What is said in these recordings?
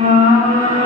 बाबा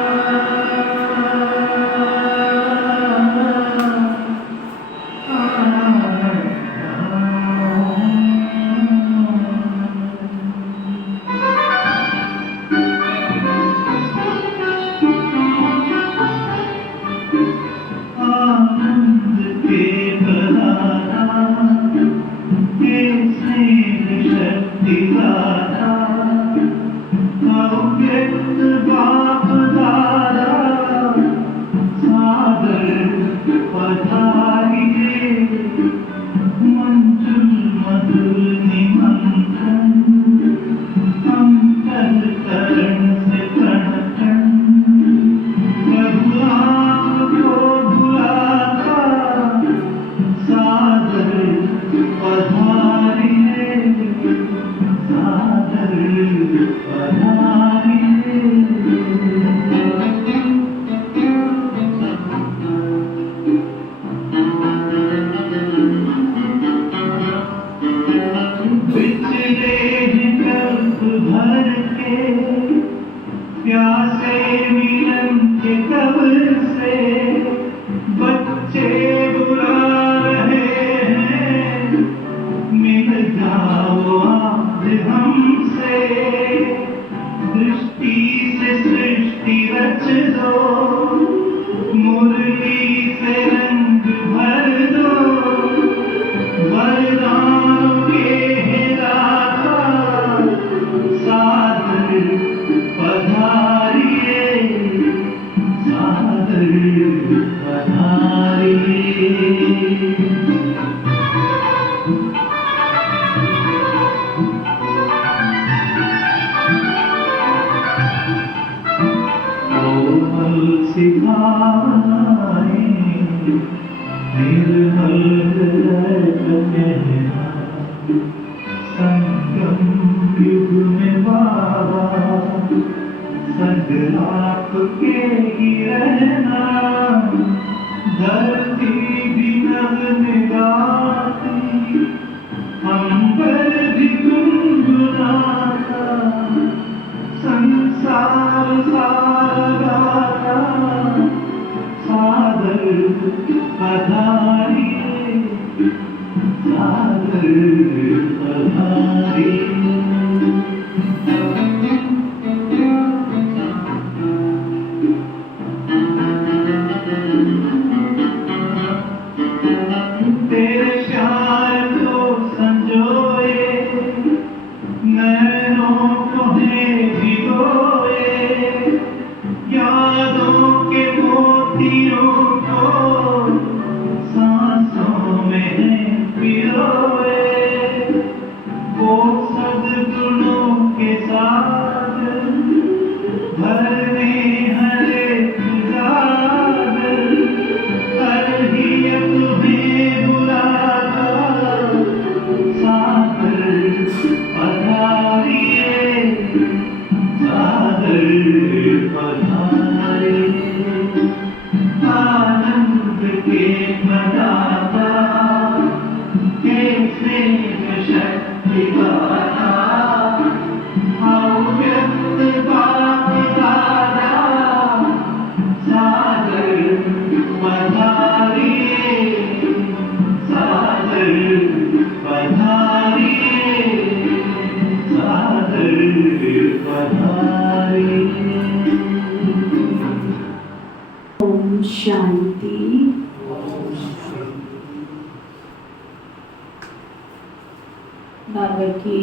की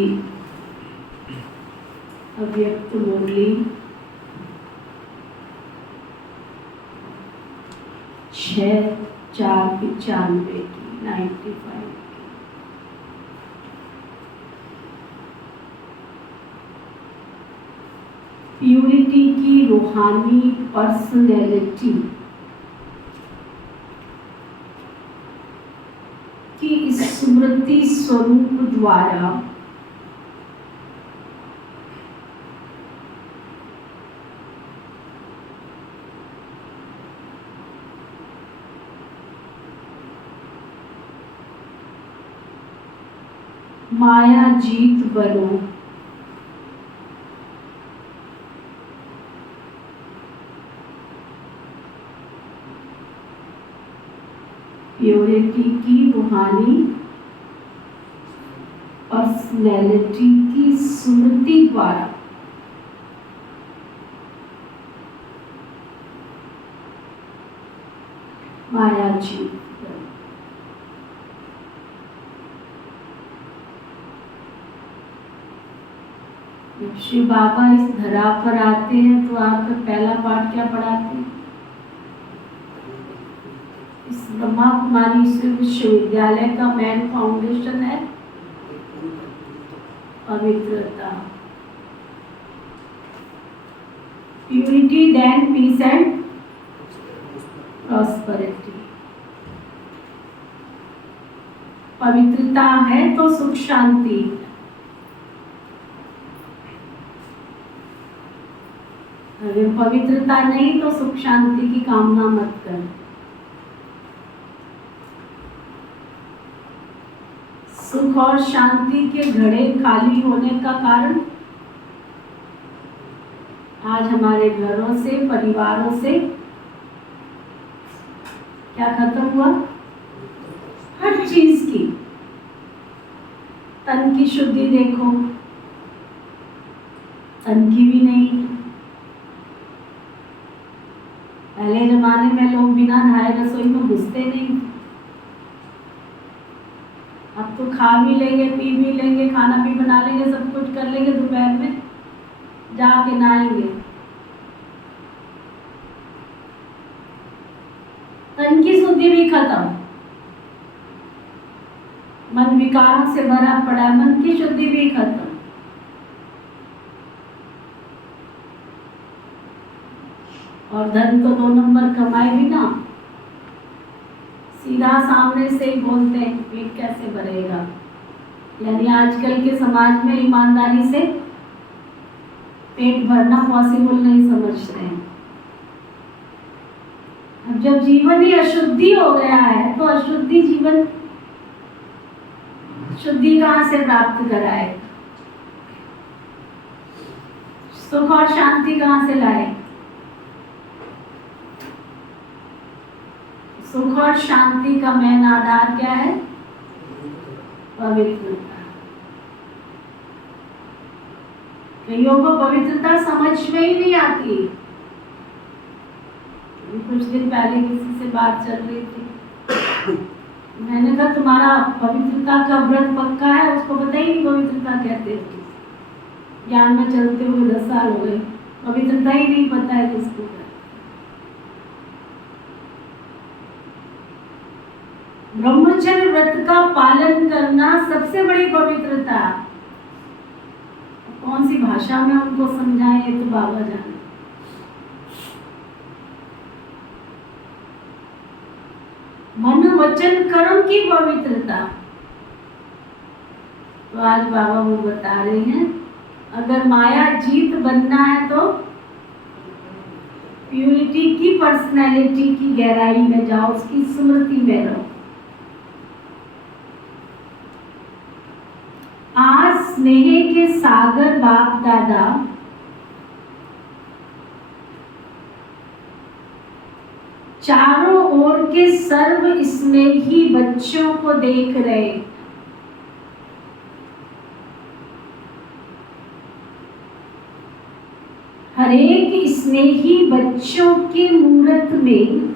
अव्यक्त मुरली 6/4/95 की 95 की यूनिटी की रूहानी पर्सनैलिटी की स्मृति स्वरूप द्वारा माया जीत बनो प्योरिटी की रूहानी पर्सनैलिटी की स्मृति द्वारा माया जीत गई। जब शिव बाबा इस धरा पर आते हैं तो आपका पहला पाठ क्या पढ़ाते हैं? इस ब्रह्मा कुमारी विश्वविद्यालय का मेन फाउंडेशन है पवित्रता, purity, then peace and prosperity. पवित्रता है तो सुख शांति, अगर पवित्रता नहीं तो सुख शांति की कामना मत कर। सुख और शांति के घड़े खाली होने का कारण आज हमारे घरों से, परिवारों से क्या खत्म हुआ? हर चीज की। तन की शुद्धि देखो, तन की भी नहीं। पहले जमाने में लोग बिना नहाए रसोई में घुसते नहीं। अब तो खा भी लेंगे, पी भी लेंगे, खाना भी बना लेंगे, सब कुछ कर लेंगे, दोपहर में जाके नहाएंगे। तन की शुद्धि भी खत्म, मन विकारों से भरा पड़ा, मन की शुद्धि भी खत्म। और धन तो 2 नंबर कमाए भी ना, सीधा सामने से ही बोलते हैं पेट कैसे भरेगा। यानी आजकल के समाज में ईमानदारी से पेट भरना पॉसिबल नहीं समझते हैं। अब जब जीवन ही अशुद्धि हो गया है तो अशुद्धि जीवन शुद्धि कहाँ से प्राप्त कराए? सुख और शांति कहाँ से लाए? सुख और शांति का मेन आधार क्या है? पवित्रता। कईयों को पवित्रता समझ में ही नहीं आती। कुछ दिन पहले किसी से बात चल रही थी, मैंने कहा तुम्हारा पवित्रता का व्रत पक्का है? उसको पता ही नहीं पवित्रता कहते थे। ज्ञान में चलते हुए 10 साल हो गए, पवित्रता ही नहीं पता है किसको। ब्रह्मचर्य व्रत का पालन करना सबसे बड़ी पवित्रता। कौन सी भाषा में उनको समझाएं ये तो बाबा जाने। मन वचन कर्म की पवित्रता। तो आज बाबा वो बता रहे हैं, अगर माया जीत बनना है तो प्यूरिटी की पर्सनैलिटी की गहराई में जाओ, उसकी स्मृति में रहो। आज स्नेह के सागर बाप दादा चारों ओर के सर्व स्नेही बच्चों को देख रहे। हर एक स्नेही बच्चों के मूरत में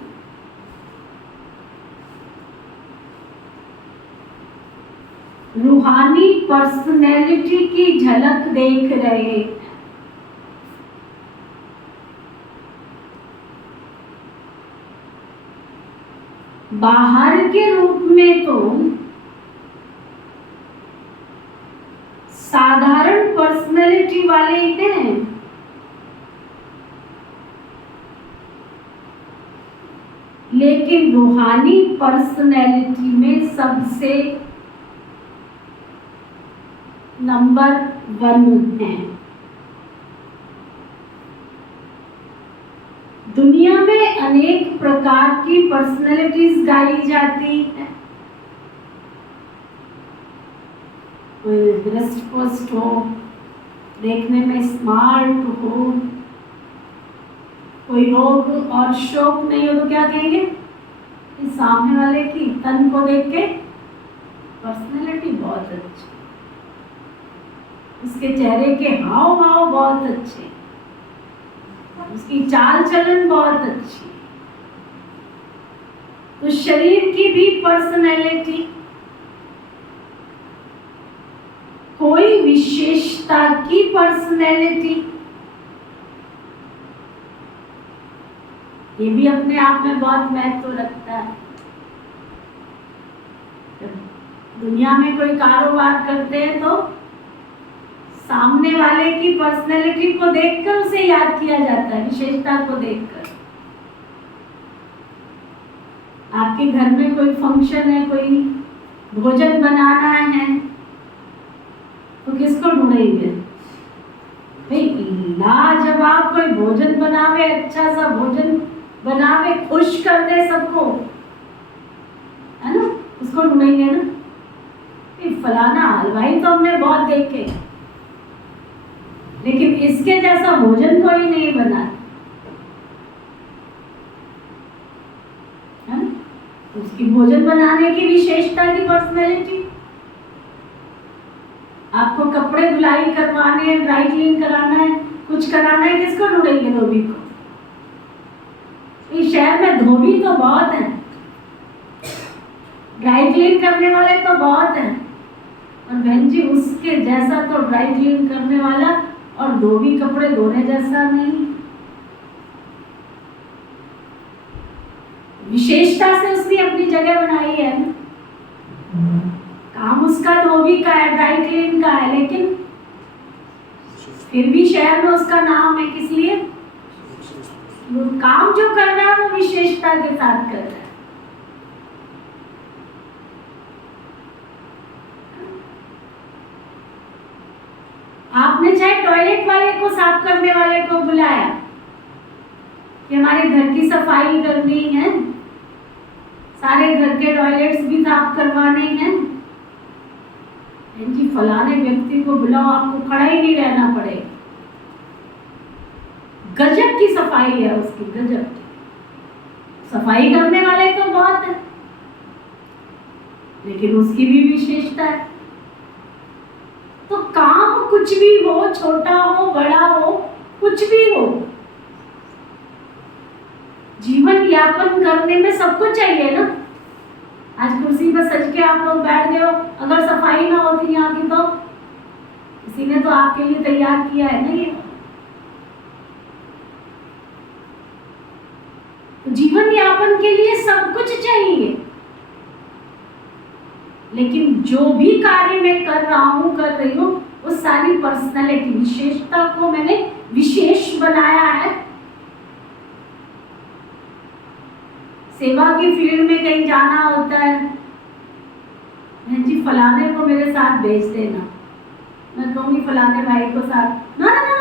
रूहानी पर्सनैलिटी की झलक देख रहे। बाहर के रूप में तो साधारण पर्सनैलिटी वाले ही हैं, लेकिन रूहानी पर्सनैलिटी में सबसे नंबर 1 है। दुनिया में अनेक प्रकार की पर्सनैलिटीज गाई जाती है। कोई हृष्ट-पुष्ट हो, देखने में स्मार्ट हो, कोई रोग और शोक नहीं हो तो क्या कहेंगे? इस सामने वाले की तन को देख के पर्सनैलिटी बहुत अच्छी, उसके चेहरे के हाव भाव बहुत अच्छे, उसकी चाल चलन बहुत अच्छी, तो शरीर की भी पर्सनैलिटी, कोई विशेषता की पर्सनैलिटी, ये भी अपने आप में बहुत महत्व रखता है। दुनिया में कोई कारोबार करते हैं तो सामने वाले की पर्सनैलिटी को देखकर उसे याद किया जाता है, विशेषता को देखकर। आपके घर में कोई फंक्शन है, कोई भोजन बनाना है, तो किसको ढूंढेंगे? भाई लाजवाब कोई भोजन बनावे, अच्छा सा भोजन बनावे, खुश कर दे सबको, है ना, उसको ढूंढेंगे ना। फलाना हलवाई तो हमने बहुत देखे, लेकिन इसके जैसा भोजन कोई नहीं बना, है ना? उसकी भोजन बनाने की विशेषता की पर्सनैलिटी। आपको कपड़े धुलाई करवाने हैं, ड्राई क्लीन कराना है, कुछ कराना है, किसको ढूंढेंगे? धोबी को। इस शहर में धोबी तो बहुत हैं, ड्राई क्लीन करने वाले तो बहुत हैं, और बहन जी उसके जैसा तो ड्राई क्लीन करने वाला और धोबी कपड़े धोने जैसा नहीं। विशेषता से उसने अपनी जगह बनाई है ना। काम उसका धोबी का है, ड्राई क्लीन का है, लेकिन फिर भी शहर में उसका नाम है, किस लिए? वो काम जो कर रहा है वो विशेषता के साथ कर रहा है। आपने चाहे टॉयलेट वाले को, साफ करने वाले को बुलाया कि हमारे घर की सफाई करनी है, सारे घर के टॉयलेट्स भी साफ करवाने हैं, जी फलाने व्यक्ति को बुलाओ, आपको खड़ा ही नहीं रहना पड़ेगा। गजब की सफाई है उसकी, गजब की सफाई करने वाले तो बहुत है, लेकिन उसकी भी विशेषता है। तो काम कुछ भी हो, छोटा हो, बड़ा हो, कुछ भी हो, जीवन यापन करने में सब कुछ चाहिए ना। आज कुर्सी पर सज के आप लोग बैठ गए हो, अगर सफाई ना होती यहाँ की तो किसी ने तो आपके लिए तैयार किया है ना ये। तो जीवन यापन के लिए सब कुछ चाहिए, लेकिन जो भी कार्य मैं कर रहा हूँ, कर रही हूँ, वो सारी पर्सनैलिटी, विशेषता को मैंने विशेष बनाया है। सेवा की फील्ड में कहीं जाना होता है, जी फलाने को मेरे साथ भेज देना, मैं कहूँगी फलाने भाई को साथ, ना ना ना,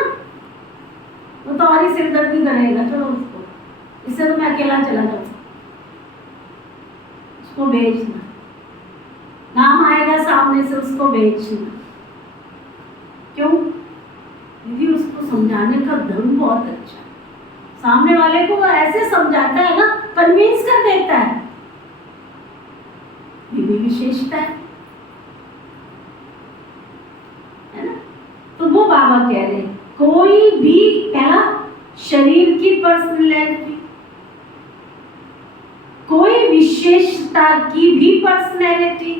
वो तो और ही सिरदर्दी करेगा, चलो उसको, इससे तो मैं अकेला चला जाऊँ, उसको भेजना, नाम आएगा सामने से, उसको भेजना। क्यों? क्योंकि उसको समझाने का धर्म बहुत अच्छा है, सामने वाले को वो ऐसे समझाता है ना, कन्विंस कर देता है, ये भी विशेषता है ना। तो वो बाबा कह रहे हैं, कोई भी पहला शरीर की पर्सनैलिटी, कोई विशेषता की भी पर्सनैलिटी,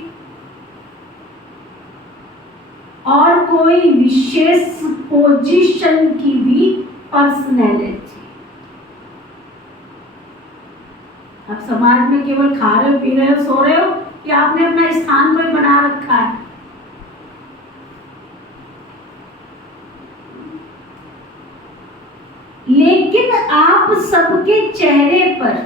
और कोई विशेष पोजीशन की भी पर्सनैलिटी। आप समाज में केवल खा रहे हो, पी रहे हो, सो रहे हो, कि आपने अपना स्थान कोई बना रखा है? लेकिन आप सबके चेहरे पर,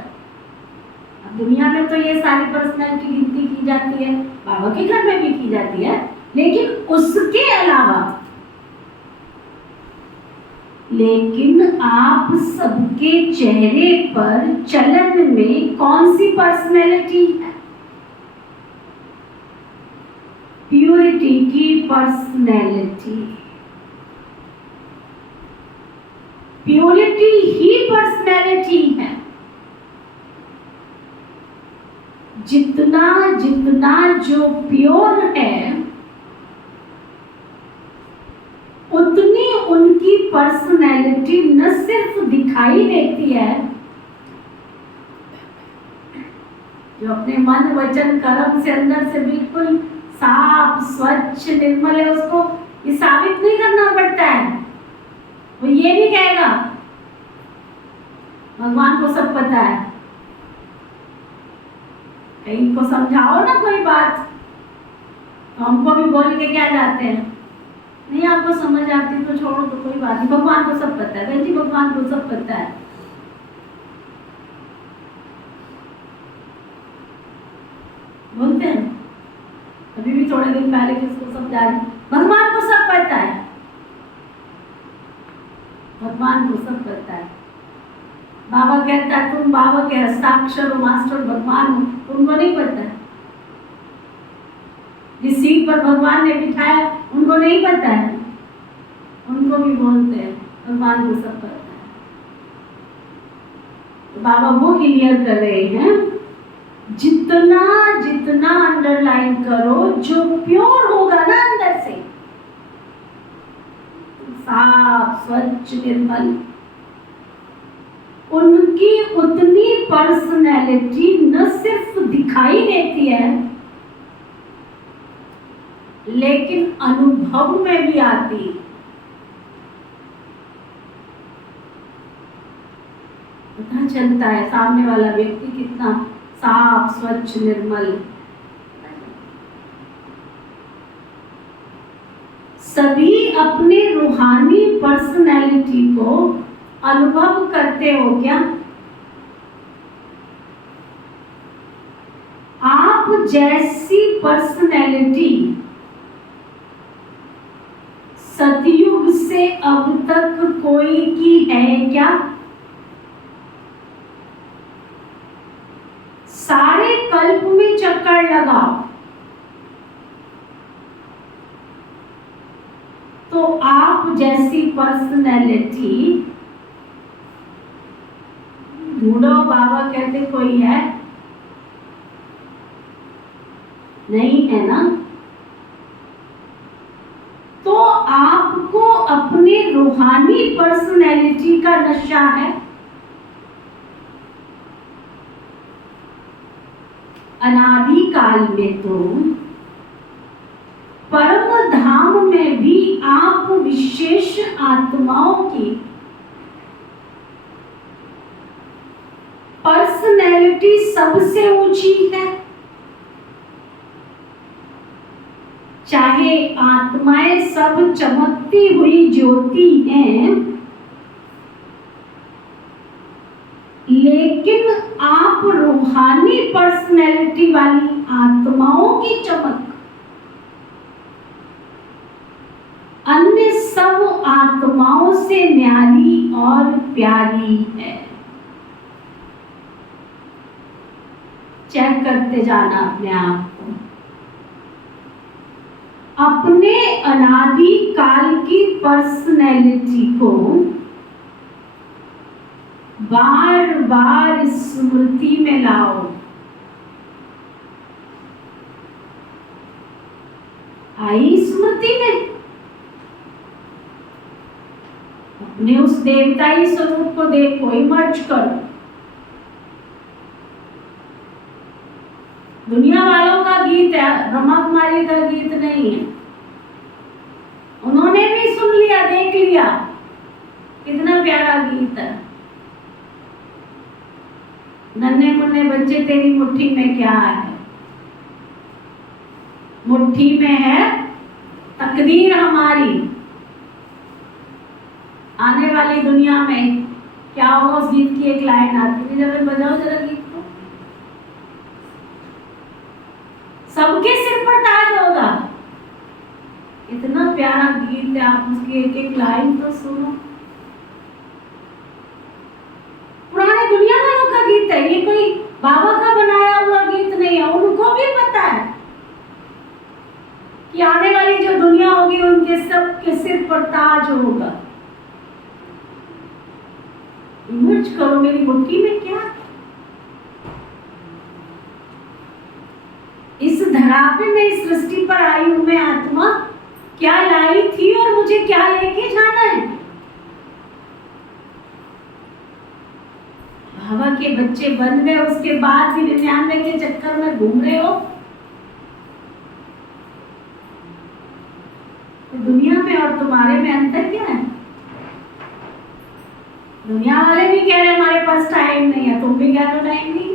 अब दुनिया में तो ये सारी पर्सनैलिटी गिनती की जाती है, बाबा के घर में भी की जाती है, लेकिन उसके अलावा, लेकिन आप सबके चेहरे पर, चलन में कौन सी पर्सनैलिटी है? प्यूरिटी की पर्सनैलिटी। प्यूरिटी ही पर्सनैलिटी है। जितना जितना जो प्योर है उतनी उनकी पर्सनैलिटी न सिर्फ दिखाई देती है, जो अपने मन वचन कर्म से अंदर से बिल्कुल साफ स्वच्छ निर्मल है, उसको ये साबित नहीं करना पड़ता है। वो ये भी कहेगा भगवान को सब पता है। कहीं को समझाओ ना कोई बात, तो हमको भी बोल के क्या जाते हैं, नहीं आपको समझ आती तो छोड़ो, तो कोई बात नहीं, भगवान को सब पता है। बहन जी भगवान को सब पता है। बोलते हैं अभी भी थोड़े दिन पहले किसको समझा रही, भगवान को सब पता है, भगवान को सब पता है। बाबा कहता है तुम बाबा के हस्ताक्षर हो, मास्टर भगवान हो, तुमको नहीं पता है। जिस सीट पर भगवान ने बिठाया उनको नहीं पता है, उनको भी बोलते हैं भगवान को सब पता है। तो बाबा वो क्लियर कर रहे हैं, जितना जितना अंडरलाइन करो, जो प्योर होगा ना अंदर से, साफ स्वच्छ निर्मल, उनकी उतनी पर्सनैलिटी न सिर्फ दिखाई देती है लेकिन अनुभव में भी आती है। पता चलता है सामने वाला व्यक्ति कितना साफ स्वच्छ निर्मल। सभी अपने रूहानी पर्सनैलिटी को अनुभव करते हो क्या? आप जैसी पर्सनैलिटी सतयुग से अब तक कोई की है क्या? सारे कल्प में चक्कर लगाओ तो आप जैसी पर्सनैलिटी ढूंढो। बाबा कहते कोई है? नहीं है ना? तो आपको अपनी रूहानी पर्सनैलिटी का नशा है। अनादि काल में तो परम धाम में भी आप विशेष आत्माओं की पर्सनैलिटी सबसे ऊंची है। चाहे आत्माएं सब चमकती हुई ज्योति हैं, लेकिन आप रूहानी पर्सनैलिटी वाली आत्माओं की चमक अन्य सब आत्माओं से न्यारी और प्यारी है। चेक करते जाना अपने आप को। अपने अनादि काल की पर्सनैलिटी को बार बार स्मृति में लाओ। आई स्मृति में? अपने उस देवताई स्वरूप को देखो, इमर्ज करो। दुनिया वालों का गीत है, ब्रह्मा कुमारी का गीत नहीं है। उन्होंने भी सुन लिया, देख लिया, कितना प्यारा गीत है। नन्हे मुन्ने बच्चे तेरी मुट्ठी में क्या है? मुट्ठी में है तकदीर हमारी। आने वाली दुनिया में क्या होगा, उस गीत की एक लाइन आती है, जब बजाओ जरा गीत को। सबके सिर पर ताज होगा। इतना प्यारा गीत है, आप उसकी एक एक लाइन तो सुनो। पुरानी दुनिया वालों का गीत है, ये कोई बाबा का बनाया हुआ गीत नहीं है। उनको भी पता है कि आने वाली जो दुनिया होगी उनके सबके सिर पर ताज होगा। इमर्ज करो, मेरी मुट्ठी में क्या? यहाँ पे मैं इस सृष्टि पर आई हूँ, मैं आत्मा क्या लाई थी और मुझे क्या लेके जाना है। हवा के बच्चे बन गए, उसके बाद भी 99 के चक्कर में घूम रहे हो। तो दुनिया में और तुम्हारे में अंतर क्या है? दुनिया वाले भी कह रहे हमारे पास टाइम नहीं है, तुम भी कह रहे हो टाइम नहीं।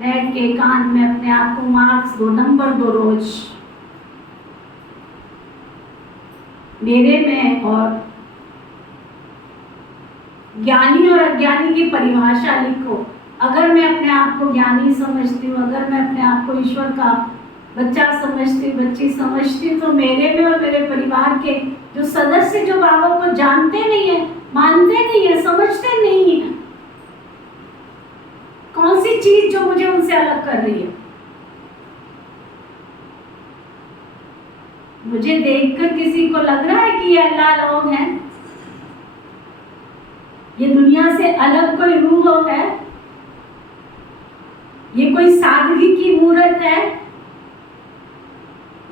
बैठ के एकांत में अपने आप को मार्क्स दो, नंबर दो रोज, मेरे में और ज्ञानी और अज्ञानी की परिभाषा लिखो। अगर मैं अपने आप को ज्ञानी समझती हूँ, अगर मैं अपने आप को ईश्वर का बच्चा समझती, बच्ची समझती, तो मेरे में और मेरे परिवार के जो सदस्य जो बाबा को जानते नहीं है, मानते नहीं है, समझते नहीं है, कौन सी चीज जो मुझे उनसे अलग कर रही है? मुझे देखकर किसी को लग रहा है कि ये अल्लाह लोग हैं, ये दुनिया से अलग कोई रूह है, ये कोई सादगी की मूर्त है,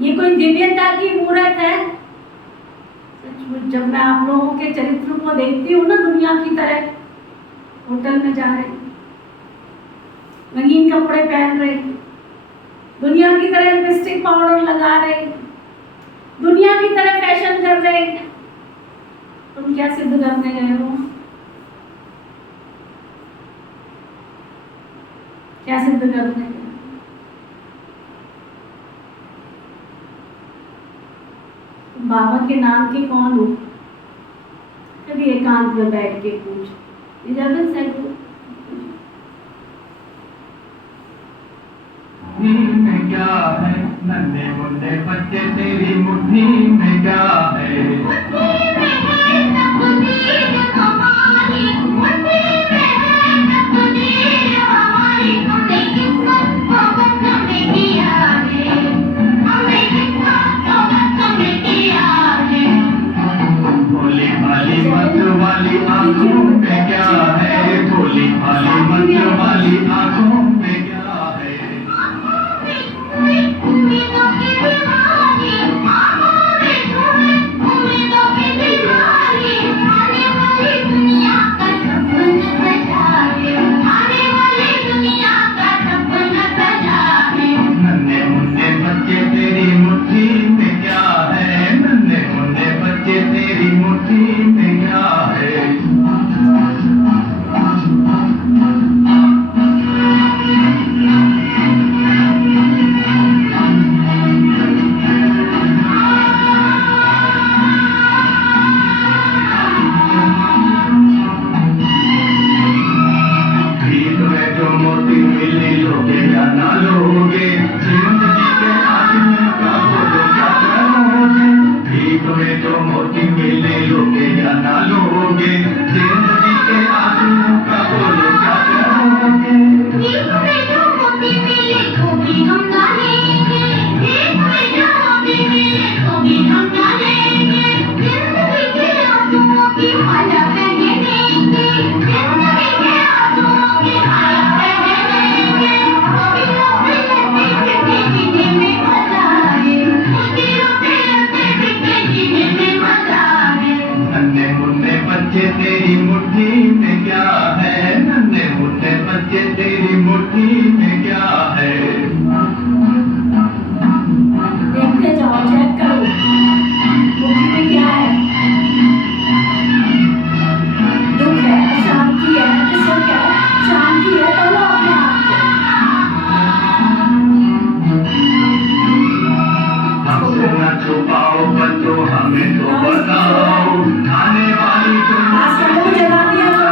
ये कोई दिव्यता की मूर्त है? सचमुच जब मैं आप लोगों के चरित्र को देखती हूँ ना, दुनिया की तरह होटल में जा रहे, रंगीन कपड़े पहन रहे, दुनिया की तरह लिपस्टिक पाउडर लगा रहे, दुनिया की तरह फैशन कर रहे, तुम क्या सिद्ध करने गए हो? क्या सिद्ध करने गए? बाबा के नाम के कौन हो? कभी एकांत में बैठ के पूछ। इजाजत से में क्या है नन्हे मुन्ने बच्चे, तेरी मुट्ठी में क्या है? भोली भाली मत वाली आंखों में क्या है? भोली भाली मत वाली आंखों में क्या है? नन्हे मुन्ने बच्चे तेरी मुट्ठी में क्या है? नन्हे मुन्ने बच्चे तेरी मुट्ठी में क्या है? तेरी मुट्ठी में क्या है? नन्हे मुन्ने बच्चे तेरी मुट्ठी में क्या है? देखते जाओ, चेक करो मुट्ठी में क्या है। दुख है, अशांति है, किसको क्या है? शांति है तो लो अपने आप को। हमसे न छुपाओ बच्चों, हमें तो बताओ, खाने वाली आज तो जगा दिया तो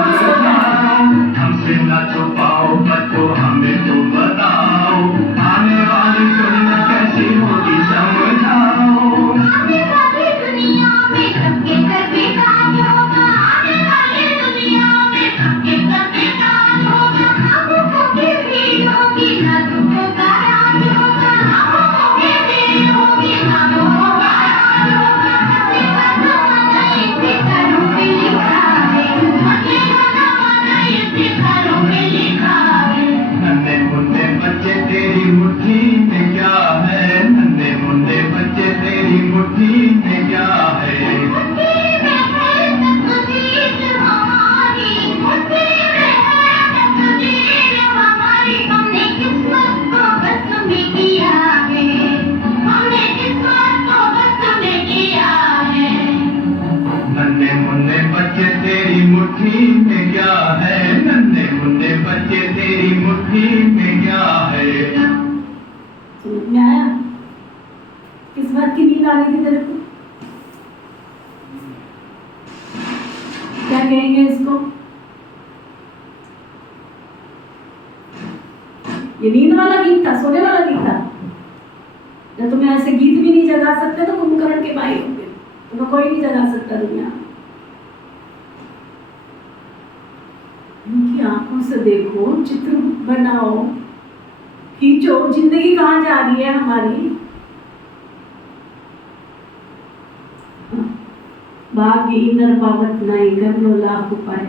बच्चे तेरी मुट्ठी में क्या है, नन्हे मुन्ने बच्चे तेरी मुट्ठी में क्या है। समझ में आया? किस बात की नींद आ रही थी तेरे को? क्या कहेंगे इसको? ये नींद वाला गीत था, सोने वाला गीत था। जब तुम्हें ऐसे गीत भी नहीं जगा सकते तो कुंभकर्ण के भाई होंगे, तुम्हें कोई नहीं जगा सकता दुनिया में। उनकी आंखों से देखो, चित्र बनाओ, खींचो। जिंदगी कहाँ जा रही है हमारी? भाग्य इंद्र पावत नहीं कर लो लाख उपाय।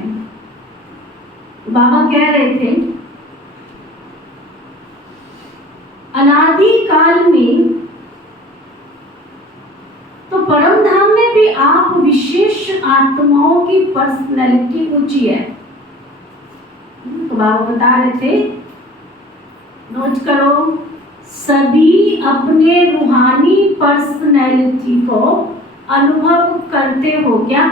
बाबा कह रहे थे अनादि काल में तो परम धाम में भी आप विशेष आत्माओं की पर्सनैलिटी ऊंची है। तो बाबा बता रहे थे, नोट करो, सभी अपने रूहानी पर्सनैलिटी को अनुभव करते हो क्या?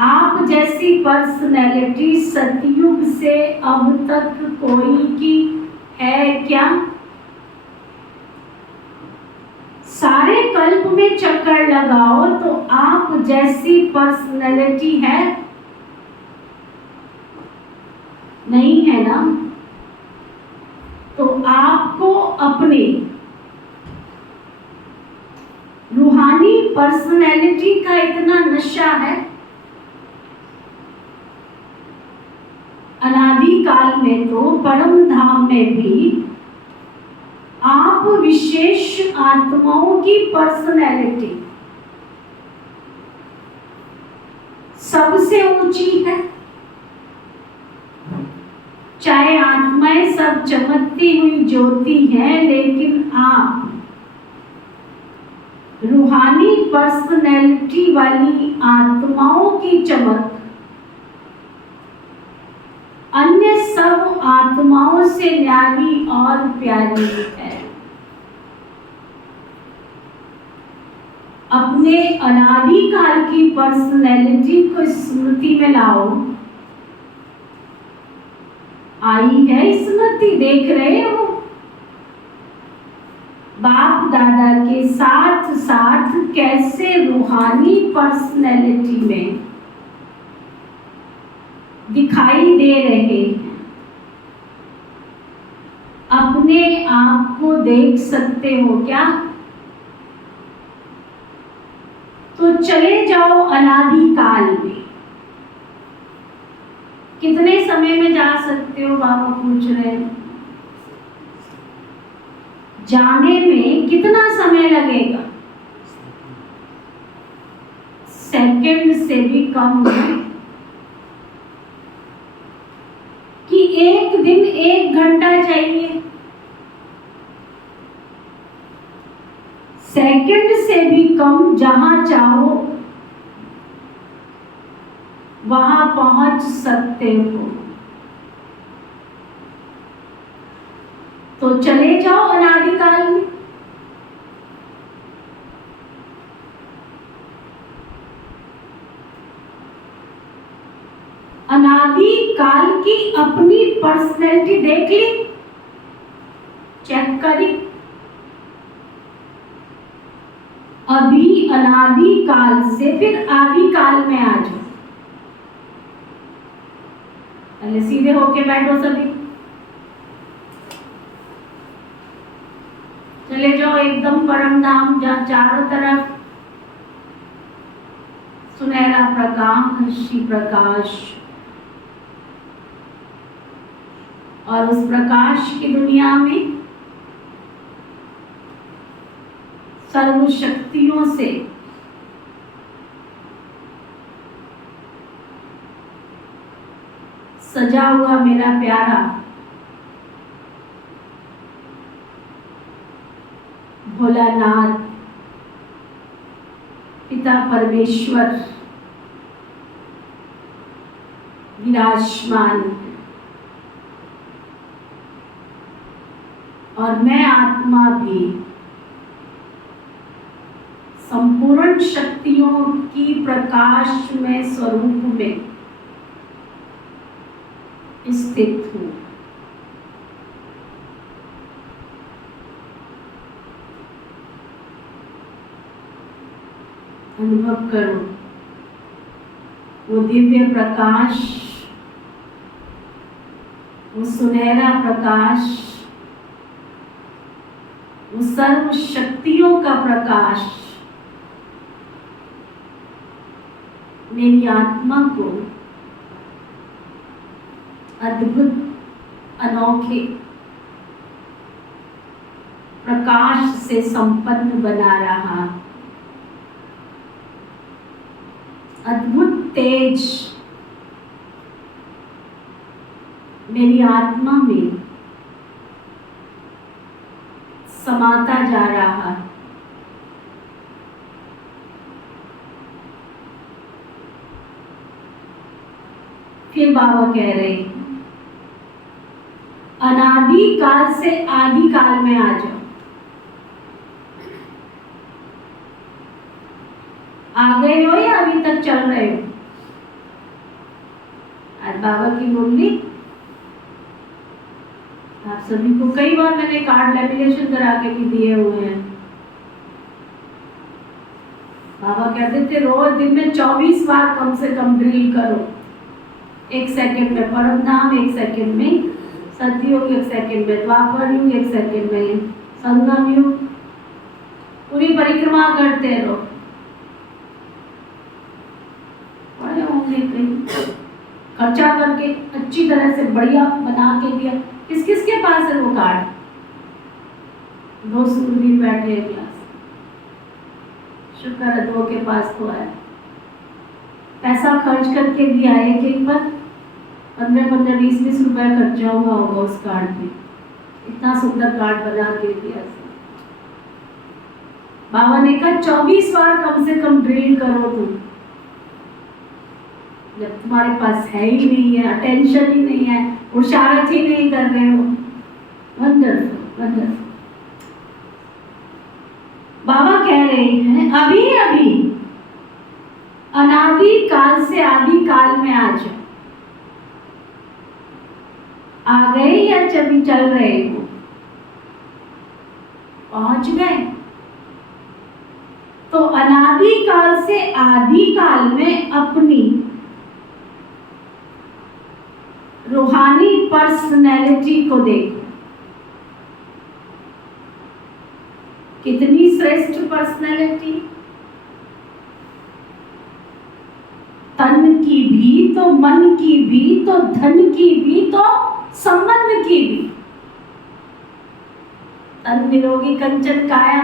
आप जैसी पर्सनैलिटी सतयुग से अब तक कोई की है क्या? सारे कल्प में चक्कर लगाओ तो आप जैसी पर्सनैलिटी है? नहीं है ना? तो आपको अपने रूहानी पर्सनैलिटी का इतना नशा है। अनादि काल में तो परम धाम में भी आप विशेष आत्माओं की पर्सनैलिटी सबसे ऊंची है। चाहे आत्माएं सब चमकती हुई ज्योति हैं, लेकिन आप रूहानी पर्सनैलिटी वाली आत्माओं की चमक अन्य सब आत्माओं से न्यारी और प्यारी है। अपने अनादि काल की पर्सनैलिटी को स्मृति में लाओ। आई है स्मृति, देख रहे हो? बाप दादा के साथ साथ कैसे रूहानी पर्सनैलिटी में दिखाई दे रहे हैं। अपने आप को देख सकते हो क्या? तो चले जाओ अनादि काल में। कितने समय में जा सकते हो? बाबा पूछ रहे हैं। जाने में कितना समय लगेगा? सेकंड से भी कम है कि एक दिन 1 घंटा चाहिए? सेकंड से भी कम, जहां चाहो वहां पहुंच सकते हो। तो चले जाओ अनादि काल में। अनादि काल की अपनी पर्सनैलिटी देख ली, चेक करी। अभी अनादि काल से फिर आदि काल में आ जाओ। पहले सीधे होके बैठो सभी। चले जाओ एकदम परम धाम, जहाँ चारों तरफ सुनहरा प्रकाश ही प्रकाश, और उस प्रकाश की दुनिया में सर्व शक्तियों से सजा हुआ मेरा प्यारा भोलानाथ पिता परमेश्वर विराजमान, और मैं आत्मा भी संपूर्ण शक्तियों की प्रकाश में स्वरूप में स्थित हूँ। अनुभव करो वो दिव्य प्रकाश, वो सुनहरा प्रकाश, वो सर्व शक्तियों का प्रकाश मेरी आत्मा को अद्भुत अनोखे प्रकाश से संपन्न बना रहा। अद्भुत तेज मेरी आत्मा में समाता जा रहा। फिर बाबा कह रहे हैं, अनादि काल से आदि काल में आ जाओ। आ गए हो या अभी तक चल रहे हो? आज बाबा की मुरली आप सभी को कई बार मैंने कार्ड लैमिनेशन करा के भी दिए हुए हैं। बाबा कहते थे रोज दिन में 24 बार कम से कम ड्रिल करो। 1 सेकंड में परम धाम, 1 सेकंड में सतयुग, 1 सेकंड में द्वापर युग, 1 सेकंड में संगम युग, पूरी परिक्रमा करते रहो। पढ़े होंगे कहीं, खर्चा करके अच्छी तरह से बढ़िया बना के दिया। किस किस के पास है वो कार्ड? 2 सूरवीर बैठे हैं क्लास, शुक्र है 2 के पास तो है। पैसा खर्च करके दिया एक एक पर 15-15, 20-20 रुपए खर्चा हुआ होगा उस कार्ड में। इतना सुंदर कार्ड बना के दिया। बाबा ने कहा 24 बार कम से कम ड्रिल करो तुम। जब तुम्हारे पास है ही नहीं है, अटेंशन ही नहीं है, उशारत ही नहीं कर रहे हो। Wonderful wonderful. बाबा कह रहे हैं अभी अभी अनादि काल से आदि काल में आ जाओ। आ गए या जब चल रहे हो? पहुंच गए तो अनादि काल से आदि काल में अपनी रूहानी पर्सनैलिटी को देखो। कितनी श्रेष्ठ पर्सनैलिटी, तन की भी तो, मन की भी तो, धन की भी तो, संबंध की भी। तन निरोगी कंचन काया,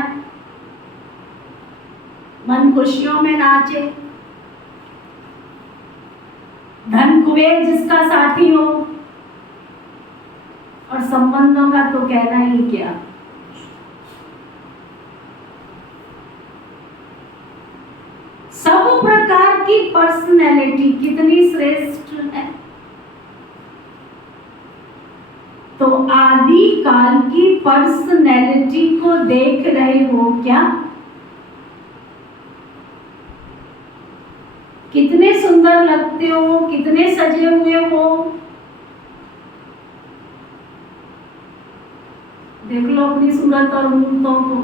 मन खुशियों में नाचे, धन कुबेर जिसका साथी हो, और संबंधों का तो कहना ही क्या। सब प्रकार की पर्सनैलिटी कितनी श्रेष्ठ है। तो आदि काल की पर्सनैलिटी को देख रहे हो क्या? कितने सुंदर लगते हो, कितने सजे हुए हो। देख लो अपनी सूरत और मूर्तों को।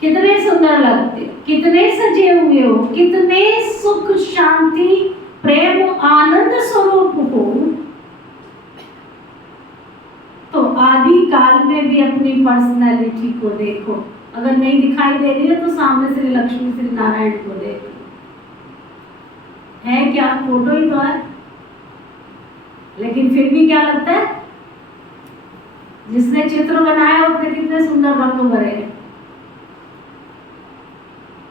कितने सुंदर लगते हो, कितने सजे हुए हो, कितने सुख शांति प्रेम आनंद स्वरूप हो। तो आदि काल में भी अपनी पर्सनैलिटी को देखो। अगर नहीं दिखाई दे रही है तो सामने श्री लक्ष्मी श्री नारायण को देखो। है क्या? फोटो ही तो है, लेकिन फिर भी क्या लगता है, जिसने चित्र बनाया उसने कितने सुंदर रंग भरे हैं।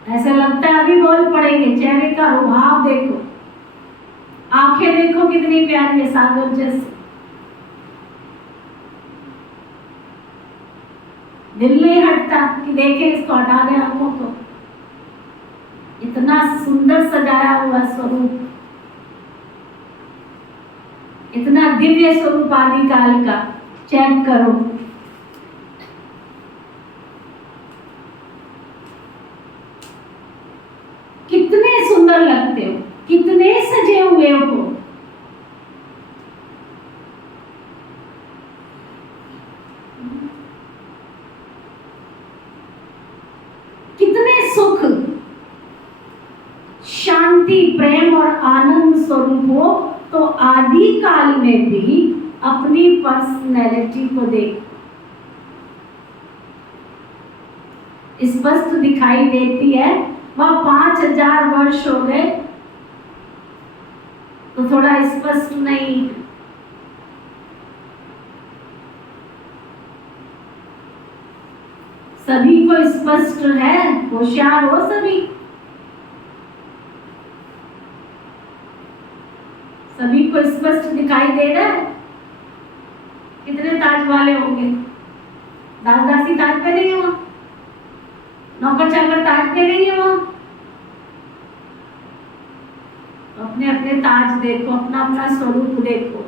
ऐसे लगता है अभी बोल पड़ेंगे। चेहरे का रुहाव देखो, आंखें देखो कितनी प्यारी है, सागर जैसे। दिल नहीं हटता कि देखे इसको, हटा दे आंखों को। इतना सुंदर सजाया हुआ स्वरूप, इतना दिव्य स्वरूप आदिकाल का चेक करो। कितने सुंदर लगते हो, कितने सजे हुए हो। कितने सुख, शांति, प्रेम और आनंद स्वरूप हो। तो आदि काल में भी अपनी पर्सनैलिटी को देख, स्पष्ट दिखाई देती है। वह 5000 वर्ष हो गए तो थोड़ा स्पष्ट नहीं। सभी को स्पष्ट है, होशियार हो सभी। सभी को स्पष्ट दिखाई दे रहा है। कितने ताज वाले होंगे? दास दासी ताज पे नहीं है वहां, नौकर चाकर ताज पे नहीं है वहां। अपने अपने ताज देखो, अपना अपना स्वरूप देखो।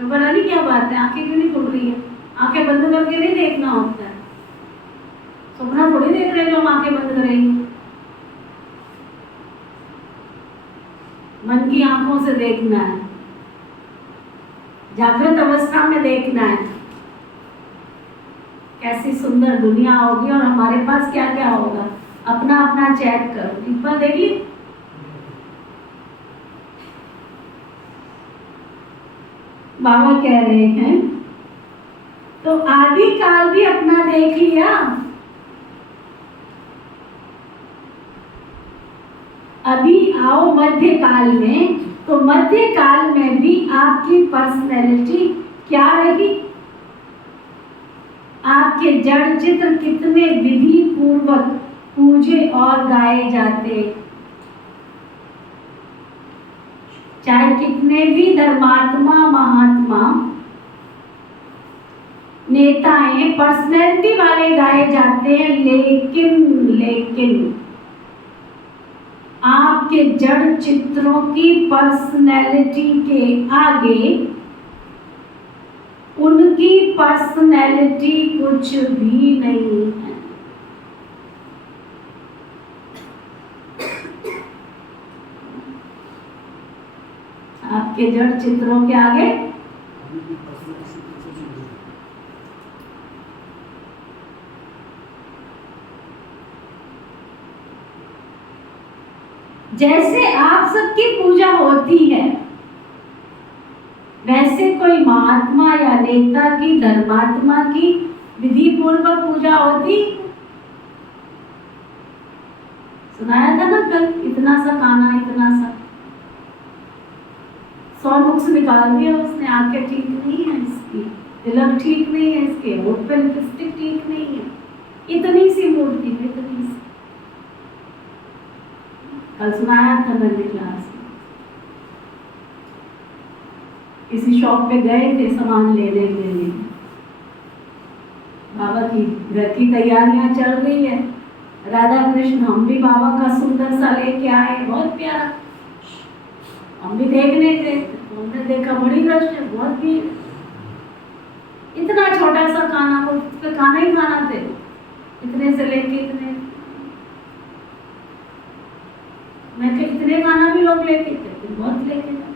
पता नहीं क्या बात है, आंखें क्यों नहीं खुल रही है? आंखें बंद करके नहीं देखना होता है। सपना थोड़ी देख रहे जो हम आंखें बंद करेंगे। मन की आंखों से देखना है, जागृत अवस्था में देखना है कैसी सुंदर दुनिया होगी और हमारे पास क्या क्या होगा। अपना अपना चेक करो। दीपा देख ली? बाबा कह रहे हैं तो आदि काल भी अपना देख लिया। अभी आओ मध्य काल में। तो मध्य काल में भी आपकी पर्सनैलिटी क्या रही? आपके जड़ चित्र कितने विधि पूर्वक पूजे और गाए जाते, चाहे कितने भी धर्मात्मा, महात्मा, नेताएं पर्सनैलिटी वाले गाए जाते हैं, लेकिन आपके जड़ चित्रों की पर्सनैलिटी के आगे उनकी पर्सनैलिटी कुछ भी नहीं है। आपके जड़ चित्रों के आगे जैसे आप सबकी पूजा होती है, वैसे कोई महात्मा या नेता की, धर्मात्मा की विधि पूर्वक पूजा होती? सुनाया था ना कल, इतना सा खाना, इतना सा 100 नुक्स निकाल दिया उसने। आंखें ठीक नहीं है इसकी, तिलक ठीक नहीं है इसके, होठ पे लिपस्टिक ठीक नहीं है, इतनी सी मूर्ति में, इतनी सी। कल सुनाया था मैंने क्लास में। किसी शॉप पे गए थे सामान लेने के लिए, बाबा की घर की तैयारियां चल रही है। राधा कृष्ण हम भी बाबा का सुंदर सा लेके आए, बहुत प्यारा। हम भी देखने थे, हमने देखा बड़ी रश है, बहुत भीड़। इतना छोटा सा खाना, वो उसका खाना ही खाना थे, इतने से लेके इतने। मैं कहा इतने खाना भी लोग लेके थे, बहुत लेके जाए।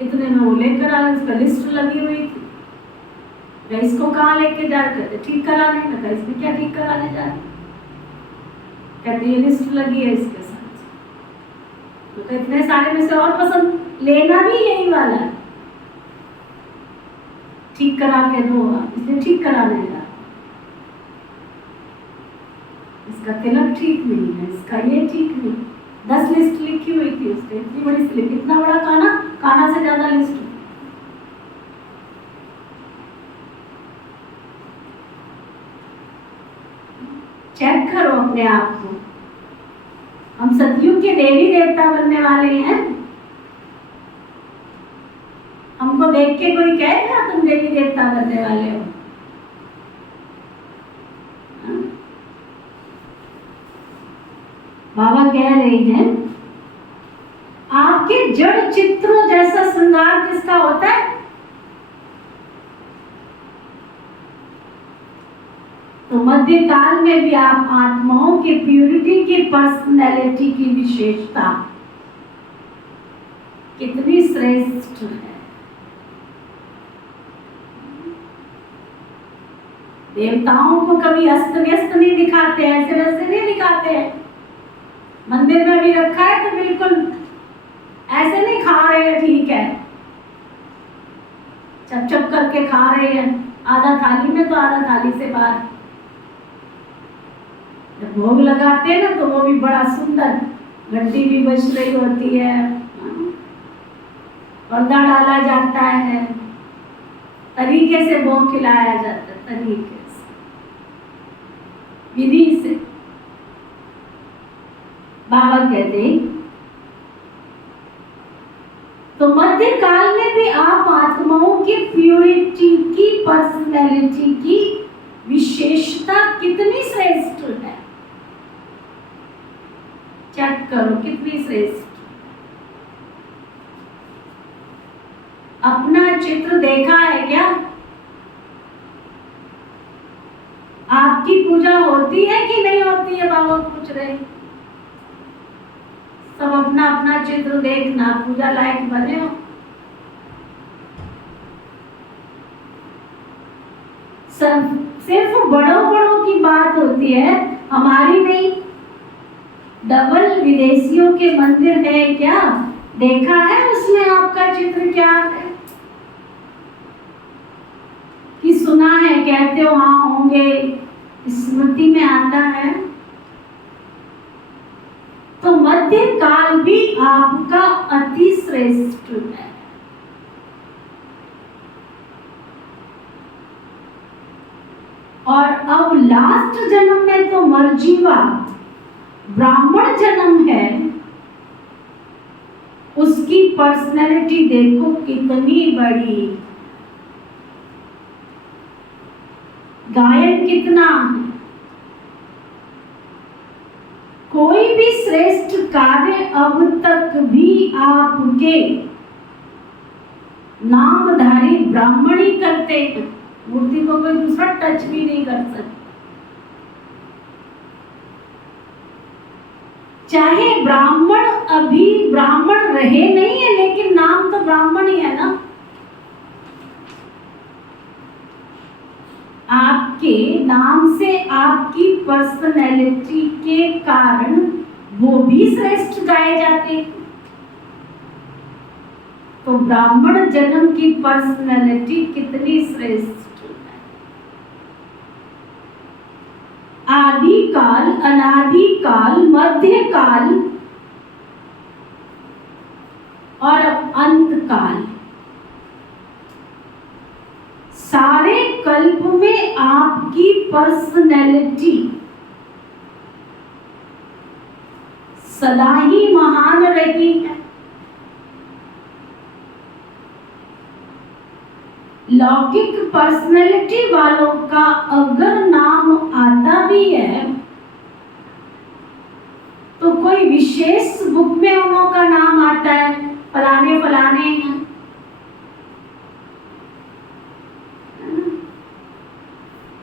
इतने में वो लेकर आ, इस पर लिस्ट लगी हुई थी। मैं इसको कहाँ लेके जा रहे थे? ठीक कराने। मैं कहा इसमें क्या ठीक कराने जा रहे? कहते ये लिस्ट लगी है इसके साथ। तो इतने सारे में से और पसंद लेना भी यही वाला है, ठीक करा के दो, इसलिए ठीक कराने जा। इसका तिलक ठीक नहीं है, इसका ये ठीक नहीं। 10 लिस्ट लिखी हुई थी उसके, इतनी बड़ी स्लिप, इतना बड़ा खाना, खाना से ज्यादा लिस्ट। चेक करो अपने आप को। हम सतयुग के देवी देवता बनने वाले हैं। हमको देख के कोई कहेगा तुम देवी देवता बनने वाले हो? बाबा कह रहे हैं आपके जड़ सुंदर चित्रों जैसा श्रृंगार किसका होता है? तो मध्यकाल में भी आप आत्माओं की प्यूरिटी की पर्सनैलिटी की विशेषता कितनी श्रेष्ठ है। देवताओं को कभी अस्त व्यस्त नहीं दिखाते, ऐसे वैसे नहीं दिखाते हैं। मंदिर में भी रखा है तो बिल्कुल ऐसे नहीं खा रहे हैं, ठीक है, चप चप करके खा रहे हैं, आधा थाली में तो आधा थाली से बाहर। जब भोग लगाते हैं ना तो वो भी बड़ा सुंदर, घंटी भी बज रही होती है, पर्दा डाला जाता है, तरीके से भोग खिलाया जाता है, तरीके से, विधि से। बाबा कहते हैं तो मध्यकाल में भी आप आत्माओं की प्यूरिटी की पर्सनैलिटी की विशेषता कितनी श्रेष्ठ है। चेक करो कितनी श्रेष्ठ। अपना चित्र देखा है क्या? आपकी पूजा होती है कि नहीं होती है? बाबा पूछ रहे। सब अपना अपना चित्र देखना, पूजा लायक बने हो। सिर्फ बड़ों बड़ों की बात होती है, हमारी नहीं। डबल विदेशियों के मंदिर है क्या? देखा है उसमें आपका चित्र क्या है? कि सुना है, कहते हो हाँ होंगे, स्मृति में आता है। तो मध्यकाल भी आपका अति श्रेष्ठ है। और अब लास्ट जन्म में तो मर्जीवा ब्राह्मण जन्म है, उसकी पर्सनैलिटी देखो कितनी बड़ी, गायन कितना। कोई भी श्रेष्ठ कार्य अब तक भी आपके नामधारी ब्राह्मण ही करते हैं, मूर्ति को कोई दूसरा टच भी नहीं कर सकता। चाहे ब्राह्मण अभी ब्राह्मण रहे नहीं है, लेकिन नाम तो ब्राह्मण ही है ना। आपके नाम से आपकी पर्सनैलिटी के कारण वो भी श्रेष्ठ गाए जाते हैं। तो ब्राह्मण जन्म की पर्सनैलिटी कितनी श्रेष्ठ है। आदिकाल, अनादिकाल, मध्यकाल और अंतकाल, सारे कल्प में आपकी पर्सनैलिटी सदा ही महान रही है। लौकिक पर्सनैलिटी वालों का अगर नाम आता भी है तो कोई विशेष बुक में उन्हों का नाम आता है, फलाने फलाने हैं।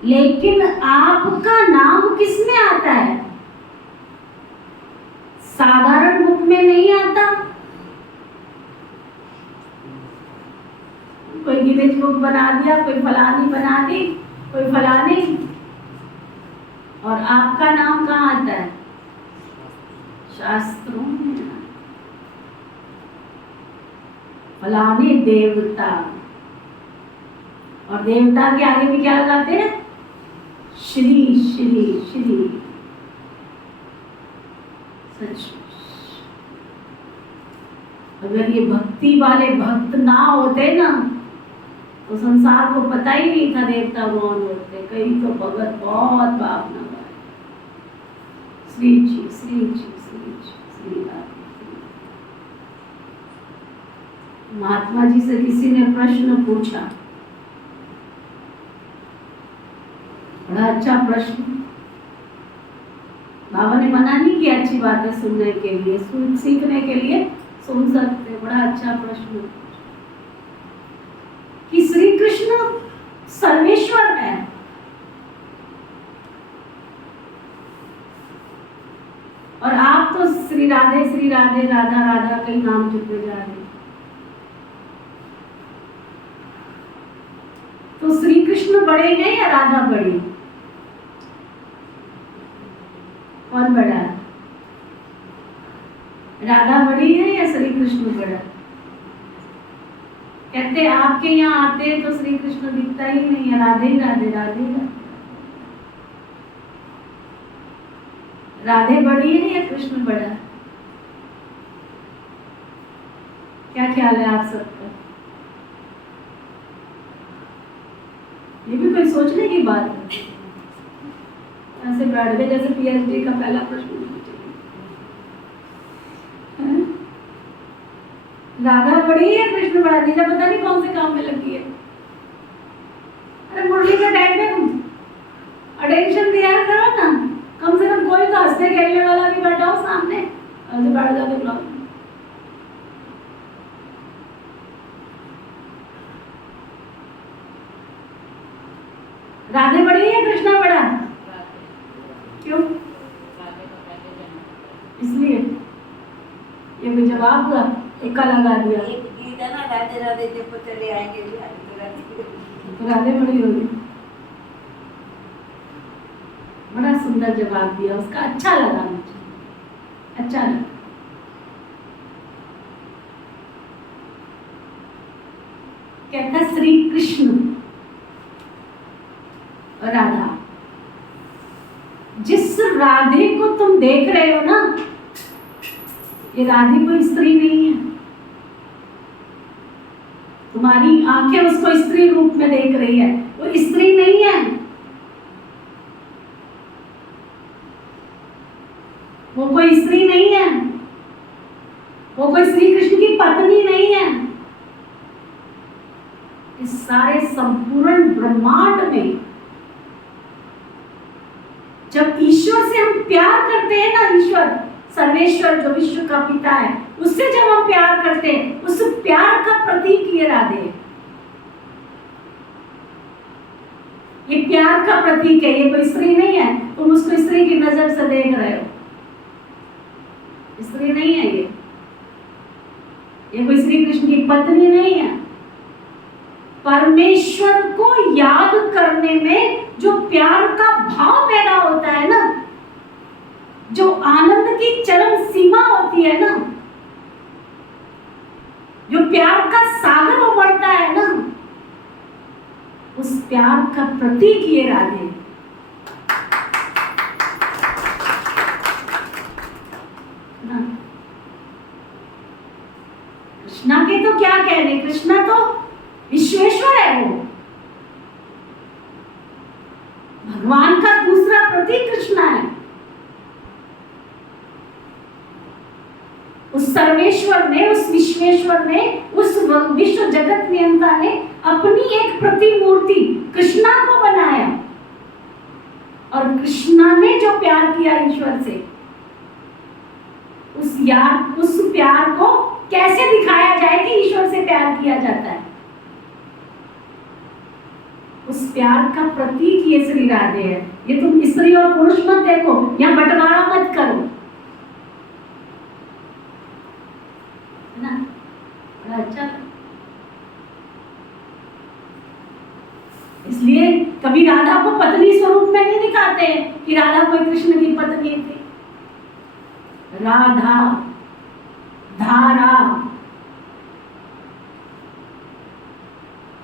लेकिन आपका नाम किसमें आता है? साधारण बुक में नहीं आता। कोई गिनेज बुक बना दिया, कोई फलानी बना दी, कोई फलानी, और आपका नाम कहाँ आता है? शास्त्रों में। फलाने देवता, और देवता के आगे भी क्या लगाते हैं? श्री श्री श्री। सच, अगर ये भक्ति वाले भक्त ना होते ना तो संसार को पता ही नहीं था देवता कौन होते। कई तो भगत बहुत पाप न गाए, श्री जी श्री जी श्री जी श्री राम। महात्मा जी से किसी ने प्रश्न पूछा, बड़ा अच्छा प्रश्न। बाबा ने मना नहीं किया, अच्छी बात है सुनने के लिए, सीखने के लिए सुन सकते। बड़ा अच्छा प्रश्न कि श्री कृष्ण सर्वेश्वर है और आप तो श्री राधे राधा राधा कई नाम चुपते जा रहे हैं। तो श्री कृष्ण बड़े हैं या राधा बड़ी? कौन बड़ा है? राधा बड़ी है या श्री कृष्ण बड़ा? कहते आपके यहाँ आते हैं तो श्री कृष्ण दिखता ही नहीं है, राधे ही राधे राधे राधे। राधे बड़ी है या कृष्ण बड़ा? क्या ख्याल है आप सबका? ये भी कोई सोचने की बात है। ऐसे बैठ गए जैसे पीएचडी का पहला प्रश्न है? राधा बड़ी है कृष्ण बड़ा? नीचा पता नहीं कौन से काम में लगी है। अरे मुरली के टाइम पे अटेंशन दिया करो ना, कम से कम कोई तो हंसने खेलने वाला भी बैठा हो सामने। ऐसे बैठ जाते लोग। राधे बड़ी है कृष्णा बड़ा? क्यों? इसलिए ये कोई जवाब हुआ? इक्का लगा दिया। एक गीत है ना, राधे राधे जब चले आएंगे बिहारी तो राधे बड़ी होगी। बड़ा सुंदर जवाब दिया उसका, अच्छा लगा मुझे, अच्छा लगा। कहता श्री कृष्ण और राधा। जिस राधे को तुम देख रहे हो ना, ये राधे कोई स्त्री नहीं है। तुम्हारी आंखें उसको स्त्री रूप में देख रही है, वो स्त्री नहीं है। वो कोई स्त्री नहीं है, वो कोई श्री कृष्ण की पत्नी नहीं है। इस सारे संपूर्ण ब्रह्मांड में जब ईश्वर से हम प्यार करते हैं ना, ईश्वर सर्वेश्वर जो विश्व का पिता है, उससे जब हम प्यार करते हैं, उस प्यार का प्रतीक ये राधे है। ये प्यार का प्रतीक है, ये कोई स्त्री नहीं है। तुम उसको स्त्री की नजर से देख रहे हो, स्त्री नहीं है ये कोई श्री कृष्ण की पत्नी नहीं है। परमेश्वर को याद करने में जो प्यार का भाव पैदा होता है ना, जो आनंद की चरम सीमा होती है ना, जो प्यार का सागर उमड़ता है ना, उस प्यार का प्रतीक ये राधे। कृष्णा के तो क्या कहने, कृष्णा तो विश्वेश्वर है। वो भगवान का दूसरा प्रतीक कृष्णा है। उस सर्वेश्वर ने, उस विश्वेश्वर ने, उस विश्व जगत नियंता ने अपनी एक प्रतिमूर्ति कृष्णा को बनाया। और कृष्णा ने जो प्यार किया ईश्वर से, उस प्यार को कैसे दिखाया जाए कि ईश्वर से प्यार किया जाता है, उस प्यार का प्रतीक ये श्री राधे है। ये तुम स्त्री और पुरुष मत देखो, यहाँ बंटवारा मत करो, है ना? बड़ा अच्छा। इसलिए कभी राधा को पत्नी स्वरूप में नहीं दिखाते कि राधा कोई कृष्ण की पत्नी थी। राधा धारा,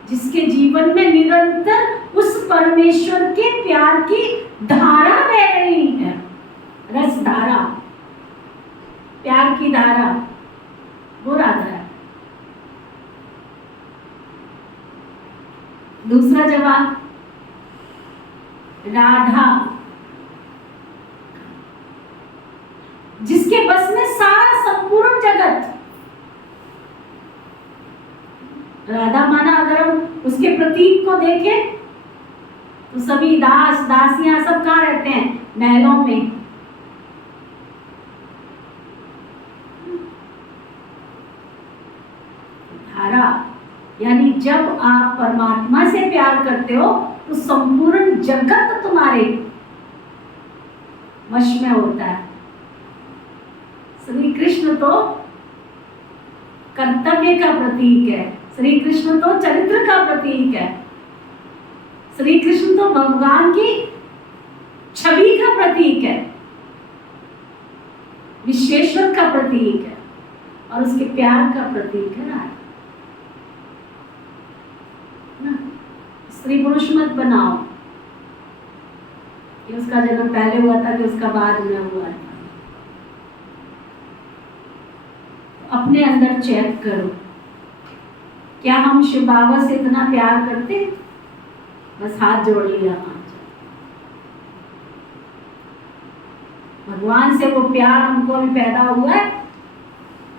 जिसके जीवन में निरंतर उस परमेश्वर के प्यार की धारा बह रही है, रस धारा, प्यार की धारा, वो राधा है। दूसरा जवाब, राधा जिसके बस में सारा संपूर्ण जगत। राधा माना अगर हम उसके प्रतीक को देखें तो सभी दास दासियां सब कहाँ रहते हैं? महलों में। यानी जब आप परमात्मा से प्यार करते हो तो संपूर्ण जगत तुम्हारे वश में होता है। श्री कृष्ण तो कर्तव्य का प्रतीक है, श्री कृष्ण तो चरित्र का प्रतीक है, श्री कृष्ण तो भगवान की छवि का प्रतीक है, विश्वेश्वर का प्रतीक है और उसके प्यार का प्रतीक है ना। स्त्री पुरुष मत बनाओ कि उसका जन्म पहले हुआ था कि उसका बाद में हुआ था। अपने अंदर चेक करो, क्या हम शिव बाबा से इतना प्यार करते? बस हाथ जोड़ लिया, भगवान से वो प्यार हमको भी पैदा हुआ है।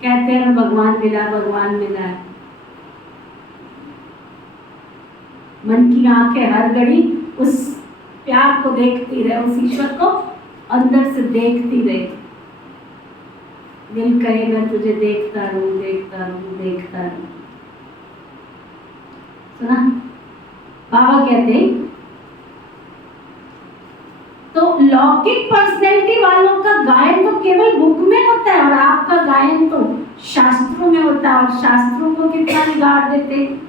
कहते हैं भगवान मिला, भगवान मिला है। मन की आंखें हर घड़ी उस प्यार को देखती रहे, उस ईश्वर को अंदर से देखती रहे। दिल कहे मैं तुझे देखता रहूं, देखता रहूं, देखता रहूं। सुना बाबा कहते हैं तो लौकिक पर्सनैलिटी वालों का गायन तो केवल बुक में होता है और आपका गायन तो शास्त्रों में होता है। और शास्त्रों को कितना बिगाड़ देते हैं,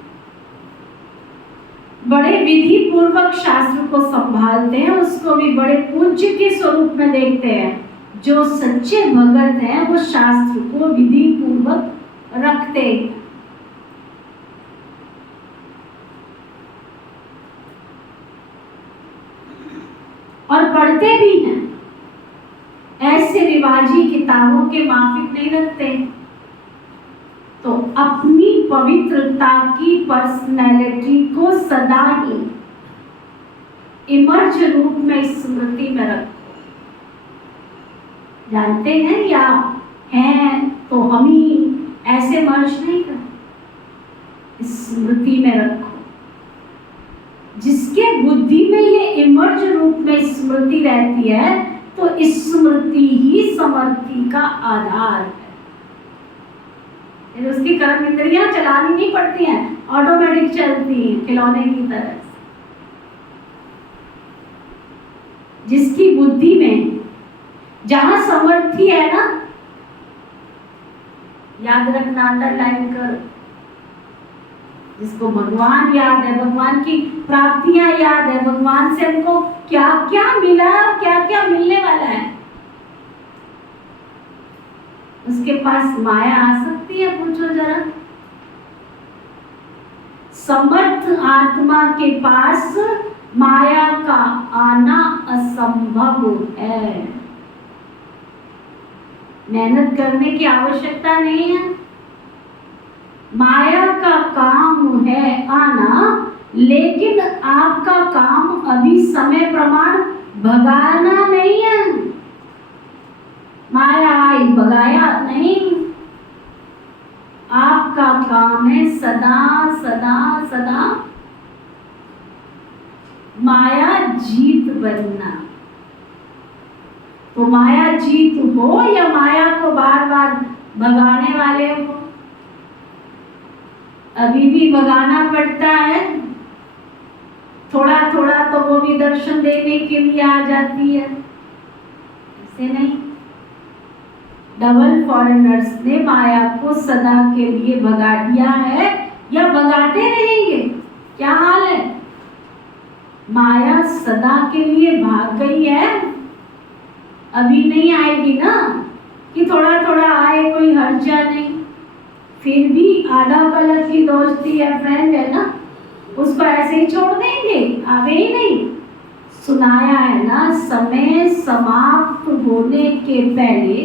बड़े विधि पूर्वक शास्त्र को संभालते हैं, उसको भी बड़े पूज्य के स्वरूप में देखते हैं। जो सच्चे भगत हैं वो शास्त्र को विधि पूर्वक रखते हैं। और पढ़ते भी हैं, ऐसे रिवाजी किताबों के माफिक नहीं रखते। तो अपनी पवित्रता की पर्सनैलिटी को सदा ही इमर्ज रूप में स्मृति में रखो। जानते हैं या हैं तो हम ही ऐसे मर्ज नहीं करते, स्मृति में रखो। जिसके बुद्धि में ये इमर्ज रूप में स्मृति रहती है तो स्मृति ही समर्थि का आधार है। उसकी कर्म इंद्रियां चलानी नहीं पड़ती हैं, ऑटोमेटिक चलती हैं खिलौने की तरह। जिसकी बुद्धि में जहां समर्थि है ना, याद रखना, अंडरलाइन करो, जिसको भगवान याद है, भगवान की प्राप्तियां याद है, भगवान से हमको क्या क्या मिला और क्या क्या मिलने वाला है, उसके पास माया आ सकती है? पूछो जरा। समर्थ आत्मा के पास माया का आना असंभव है। मेहनत करने की आवश्यकता नहीं है। माया का काम है आना, लेकिन आपका काम अभी समय प्रमाण भगाना नहीं है। माया आई भगाया नहीं, आपका काम है सदा सदा सदा माया जीत बनना। तो माया जीत हो या माया को बार बार भगाने वाले हो, अभी भी भगाना पड़ता है। थोड़ा थोड़ा तो वो भी दर्शन देने के लिए आ जाती है, ऐसे नहीं। डबल फॉरेनर्स ने माया को सदा के लिए भगा दिया है या भगाते रहेंगे? क्या हाल है? माया सदा के लिए भाग गई है, अभी नहीं आएगी ना कि थोड़ा थोड़ा आए, कोई हर्जा नहीं। फिर भी आधा पलक की दोस्ती है, फ्रेंड है ना, उसको ऐसे ही छोड़ देंगे? आवे ही नहीं। सुनाया है ना, समय समाप्त होने के पहले,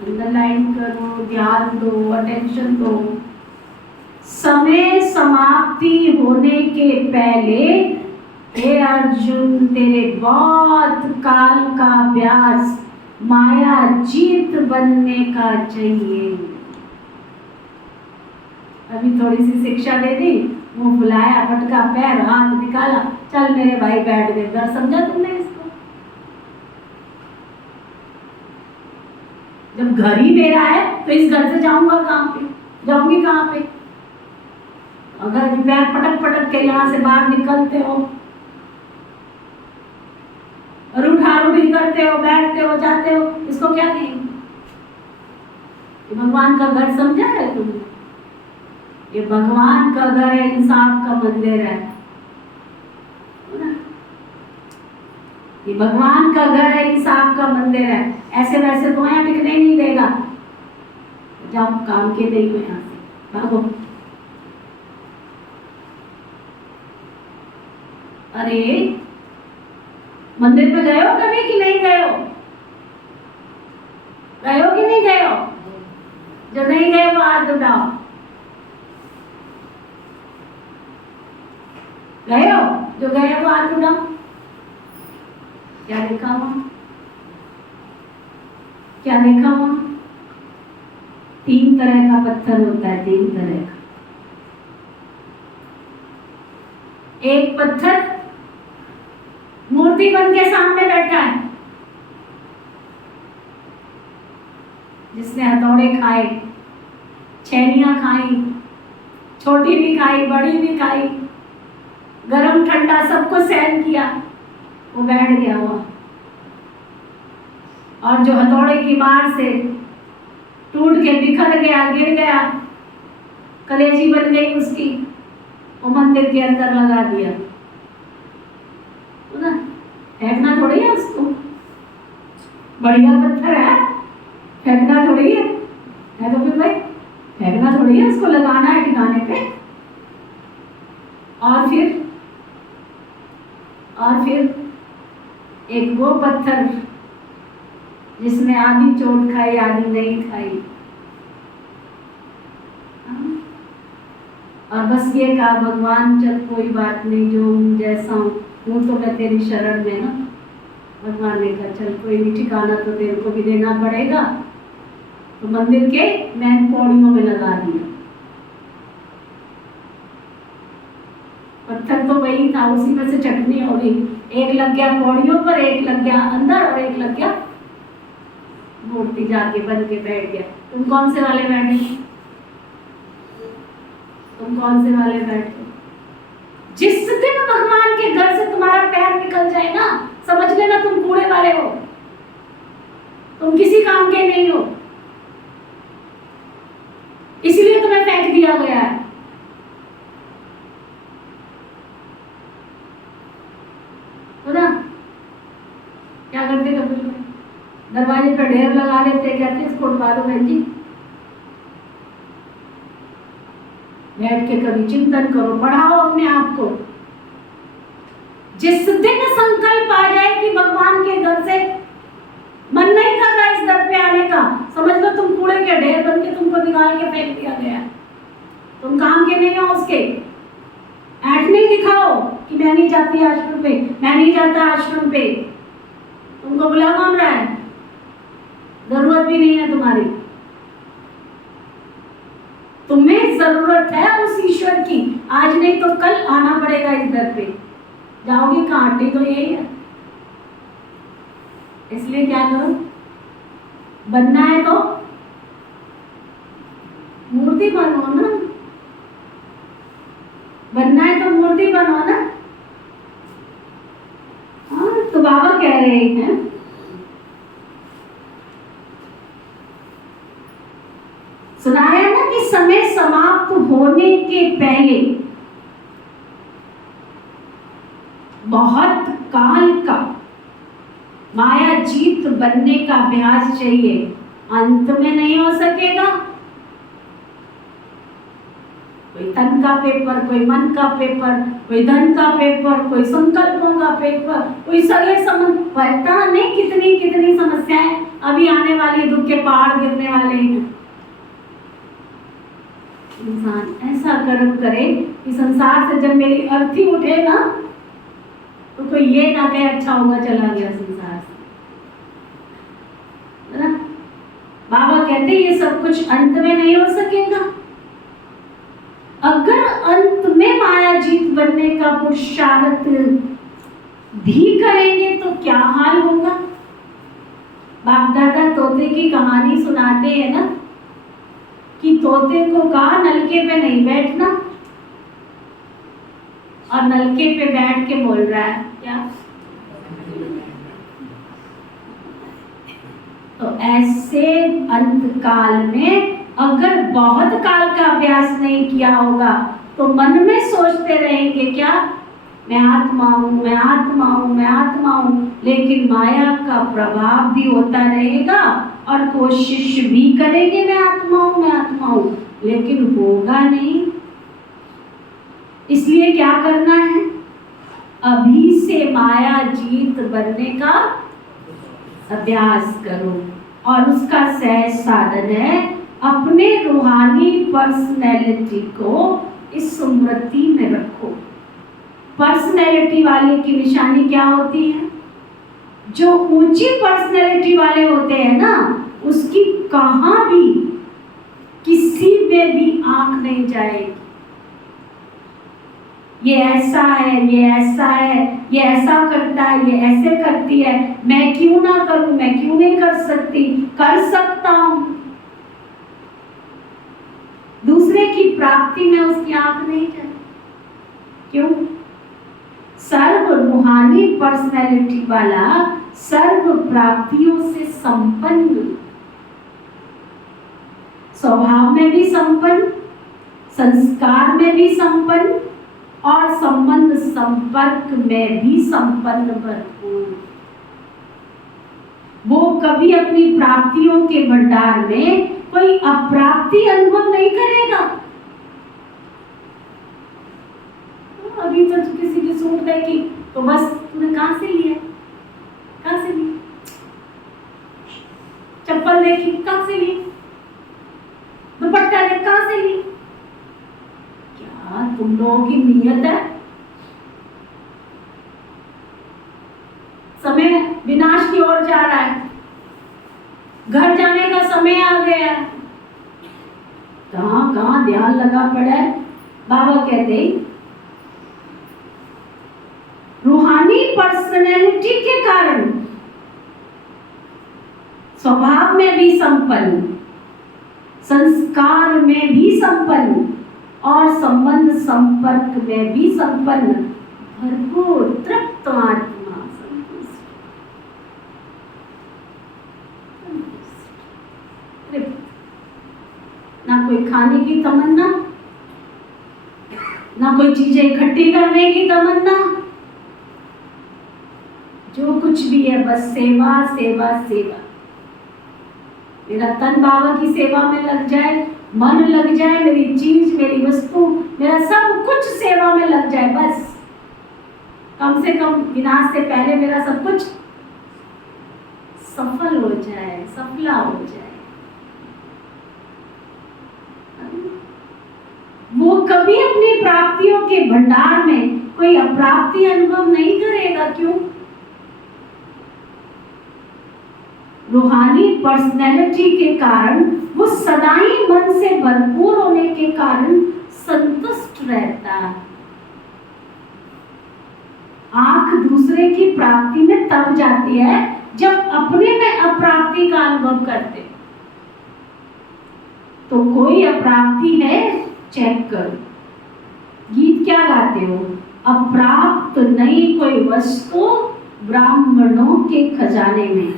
अंडरलाइन करो, ध्यान दो, अटेंशन दो। समय समाप्ति होने के पहले हे अर्जुन, तेरे बहुत काल का अभ्यास माया जीत बनने का चाहिए। अभी थोड़ी सी शिक्षा दे दी, मुंह फुलाया, पटका पैर, हाथ निकाला, चल मेरे भाई बैठ गए। घर समझा तुमने इसको? जब घर ही मेरा है तो इस घर से जाऊंगा कहां पे? जाऊंगी कहाँ पे? अगर पैर पटक पटक के यहाँ से बाहर निकलते हो और उठा-उठी करते हो, बैठते हो, जाते हो, इसको क्या कहेंगे? ये भगवान का घर समझा है तुमने? ये भगवान का घर है, इंसाफ का मंदिर है ना? ये भगवान का घर है, इंसाफ का मंदिर है। ऐसे वैसे तो यहाँ टिकने नहीं देगा। जाओ, काम के नहीं हो यहाँ से, भागो। अरे मंदिर में गए हो कभी कि नहीं गए हो? गए हो कि नहीं गए हो? जो नहीं गए वो हाथ उठाओ। गए हो? जो गए हो वो हाथ उठाओ। क्या देखा वहां? क्या देखा वहां? 3 तरह का पत्थर होता है, 3 तरह का। एक पत्थर मूर्ति बन के सामने बैठा है, जिसने हथौड़े खाए, छेनियां खाई, छोटी भी खाई, बड़ी भी खाई, गरम ठंडा सबको सहन किया, वो बैठ गया हुआ। और जो हथौड़े की मार से टूट के बिखर गया, गिर गया, कलेजी बन गई उसकी, वो मंदिर के अंदर लगा दिया ना। फेंकना थोड़ी है उसको, बढ़िया पत्थर है, फेंकना थोड़ी है तो फिर भाई फेंकना थोड़ी है, उसको लगाना है ठिकाने पे। और फिर एक वो पत्थर जिसने आधी चोट खाई, आधी नहीं खाई, और बस ये कहा, भगवान चल कोई बात नहीं, जो जैसा हूँ तो मैं तेरी शरण में ना। भगवान ने कहा चल कोई नहीं, ठिकाना तो तेरे को भी देना पड़ेगा। तो मंदिर के मेन पौड़ियों में लगा दिया। पत्थर तो वही था, उसी में से चटनी हो गई। एक लग गया पौड़ियों पर, एक लग गया अंदर, और एक लग गया मूर्ति जाके बन के बैठ गया। तुम कौन से वाले बैठे? तुम कौन से वाले बैठे? जिस दिन भगवान के घर से तुम्हारा पैर निकल जाए ना, समझ लेना तुम कूड़े वाले हो, तुम किसी काम के नहीं हो, इसलिए तुम्हें फेंक दिया गया है। तो ना क्या करते कभी दरवाजे पर ढेर लगा लेते, कहते इसको उठवा दो बहन जी। बैठ के कभी चिंतन करो, बढ़ाओ अपने आप को। जिस दिन संकल्प आ जाए कि भगवान के घर से मन नहीं कर रहा इस दर पे आने का, समझ लो तुम कूड़े के ढेर बन के तुमको निकाल के फेंक दिया गया। तुम काम के नहीं हो उसके। ऐठ नहीं दिखाओ कि मैं नहीं जाती आश्रम पे, मैं नहीं जाता आश्रम पे। तुमको बुला कौन रहा है? जरूरत भी नहीं है तुम्हारी। तुम्हें जरूरत है उस ईश्वर की, आज नहीं तो कल आना पड़ेगा इस दर पे। जाओगी कहाँ? अड्डी तो यही है। इसलिए क्या करो, बनना है तो मूर्ति बनो ना, बनना है तो मूर्ति बनो ना। हाँ, तो बाबा कह रहे हैं सुनाया ना कि समय समाप्त होने के पहले बहुत काल का माया जीत बनने का अभ्यास चाहिए, अंत में नहीं हो सकेगा। कोई तन का पेपर, कोई मन का पेपर, कोई धन का पेपर, कोई संकल्पों का पेपर, कोई सगे संबंध, पता नहीं कितनी कितनी समस्याएं अभी आने वाली, दुख के पहाड़ गिरने वाले हैं। इंसान ऐसा कर्म करे कि संसार से जब मेरी अर्थी उठे ना, तो कोई ये ना कहे अच्छा हुआ चला गया संसार से, ना। बाबा कहते ये सब कुछ अंत में नहीं हो सकेगा। अगर अंत में माया जीत बनने का पुरुषार्थ भी करेंगे तो क्या हाल होगा। बाप दादा तोते की कहानी सुनाते हैं ना, कि तोते को कहा नलके पे नहीं बैठना, और नलके पे बैठ के बोल रहा है क्या? तो ऐसे अंत काल में अगर बहुत काल का अभ्यास नहीं किया होगा तो मन में सोचते रहेंगे क्या? मैं आत्मा हूँ, मैं आत्मा हूँ, मैं आत्मा हूँ, लेकिन माया का प्रभाव भी होता रहेगा और कोशिश भी करेंगे मैं आत्मा हूँ, मैं आत्मा हूँ, लेकिन होगा नहीं। इसलिए क्या करना है? अभी से माया जीत बनने का अभ्यास करो, और उसका सहज साधन है अपने रूहानी पर्सनैलिटी को इस स्मृति में रखो। पर्सनैलिटी वाले की निशानी क्या होती है? जो ऊंची पर्सनैलिटी वाले होते हैं ना, उसकी कहाँ भी किसी में भी आंख नहीं जाएगी। ये ऐसा है, ये ऐसा है, ये ऐसा करता है, ये ऐसे करती है, मैं क्यों ना करूं, मैं क्यों नहीं कर सकती, कर सकता हूं। दूसरे की प्राप्ति में उसकी आंख नहीं जाए। क्यों? सर्व रूहानी पर्सनैलिटी वाला सर्व प्राप्तियों से संपन्न, स्वभाव में भी संपन्न, संस्कार में भी संपन्न, और संबंध संपर्क में भी संपन्न भरपूर। वो कभी अपनी प्राप्तियों के भंडार में कोई अप्राप्ति अनुभव नहीं करेगा। अभी तो किसी की सूट देखी तो बस तूने कहां से लिया, कहां से ली? चप्पल देखी, कहां से ली? दुपट्टा देख, कहां से ली? क्या तुम लोगों की नीयत है? समय विनाश की ओर जा रहा है, घर जाने का समय आ गया है। कहां कहां ध्यान लगा पड़ा है। बाबा कहते हैं रूहानी पर्सनैलिटी के कारण स्वभाव में भी संपन्न, संस्कार में भी संपन्न, और संबंध संपर्क में भी संपन्न भरपूर तृप्त आत्मा, तृप्त। ना कोई खाने की तमन्ना, ना कोई चीजें इकट्ठी करने की तमन्ना, जो कुछ भी है बस सेवा सेवा सेवा। मेरा तन बाबा की सेवा में लग जाए, मन लग जाए, मेरी चीज, मेरी वस्तु, मेरा सब कुछ सेवा में लग जाए, बस कम से कम विनाश से पहले मेरा सब कुछ सफल हो जाए, सफला हो जाए। वो कभी अपनी प्राप्तियों के भंडार में कोई अप्राप्ति अनुभव नहीं करेगा। क्यों? रूहानी पर्सनैलिटी के कारण, वो सदा ही मन से भरपूर होने के कारण संतुष्ट रहता है। आंख दूसरे की प्राप्ति में तब जाती है जब अपने में अप्राप्ति का अनुभव करते। तो कोई अप्राप्ति है, चेक करो। गीत क्या गाते हो? अप्राप्त नहीं कोई वस्तु ब्राह्मणों के खजाने में।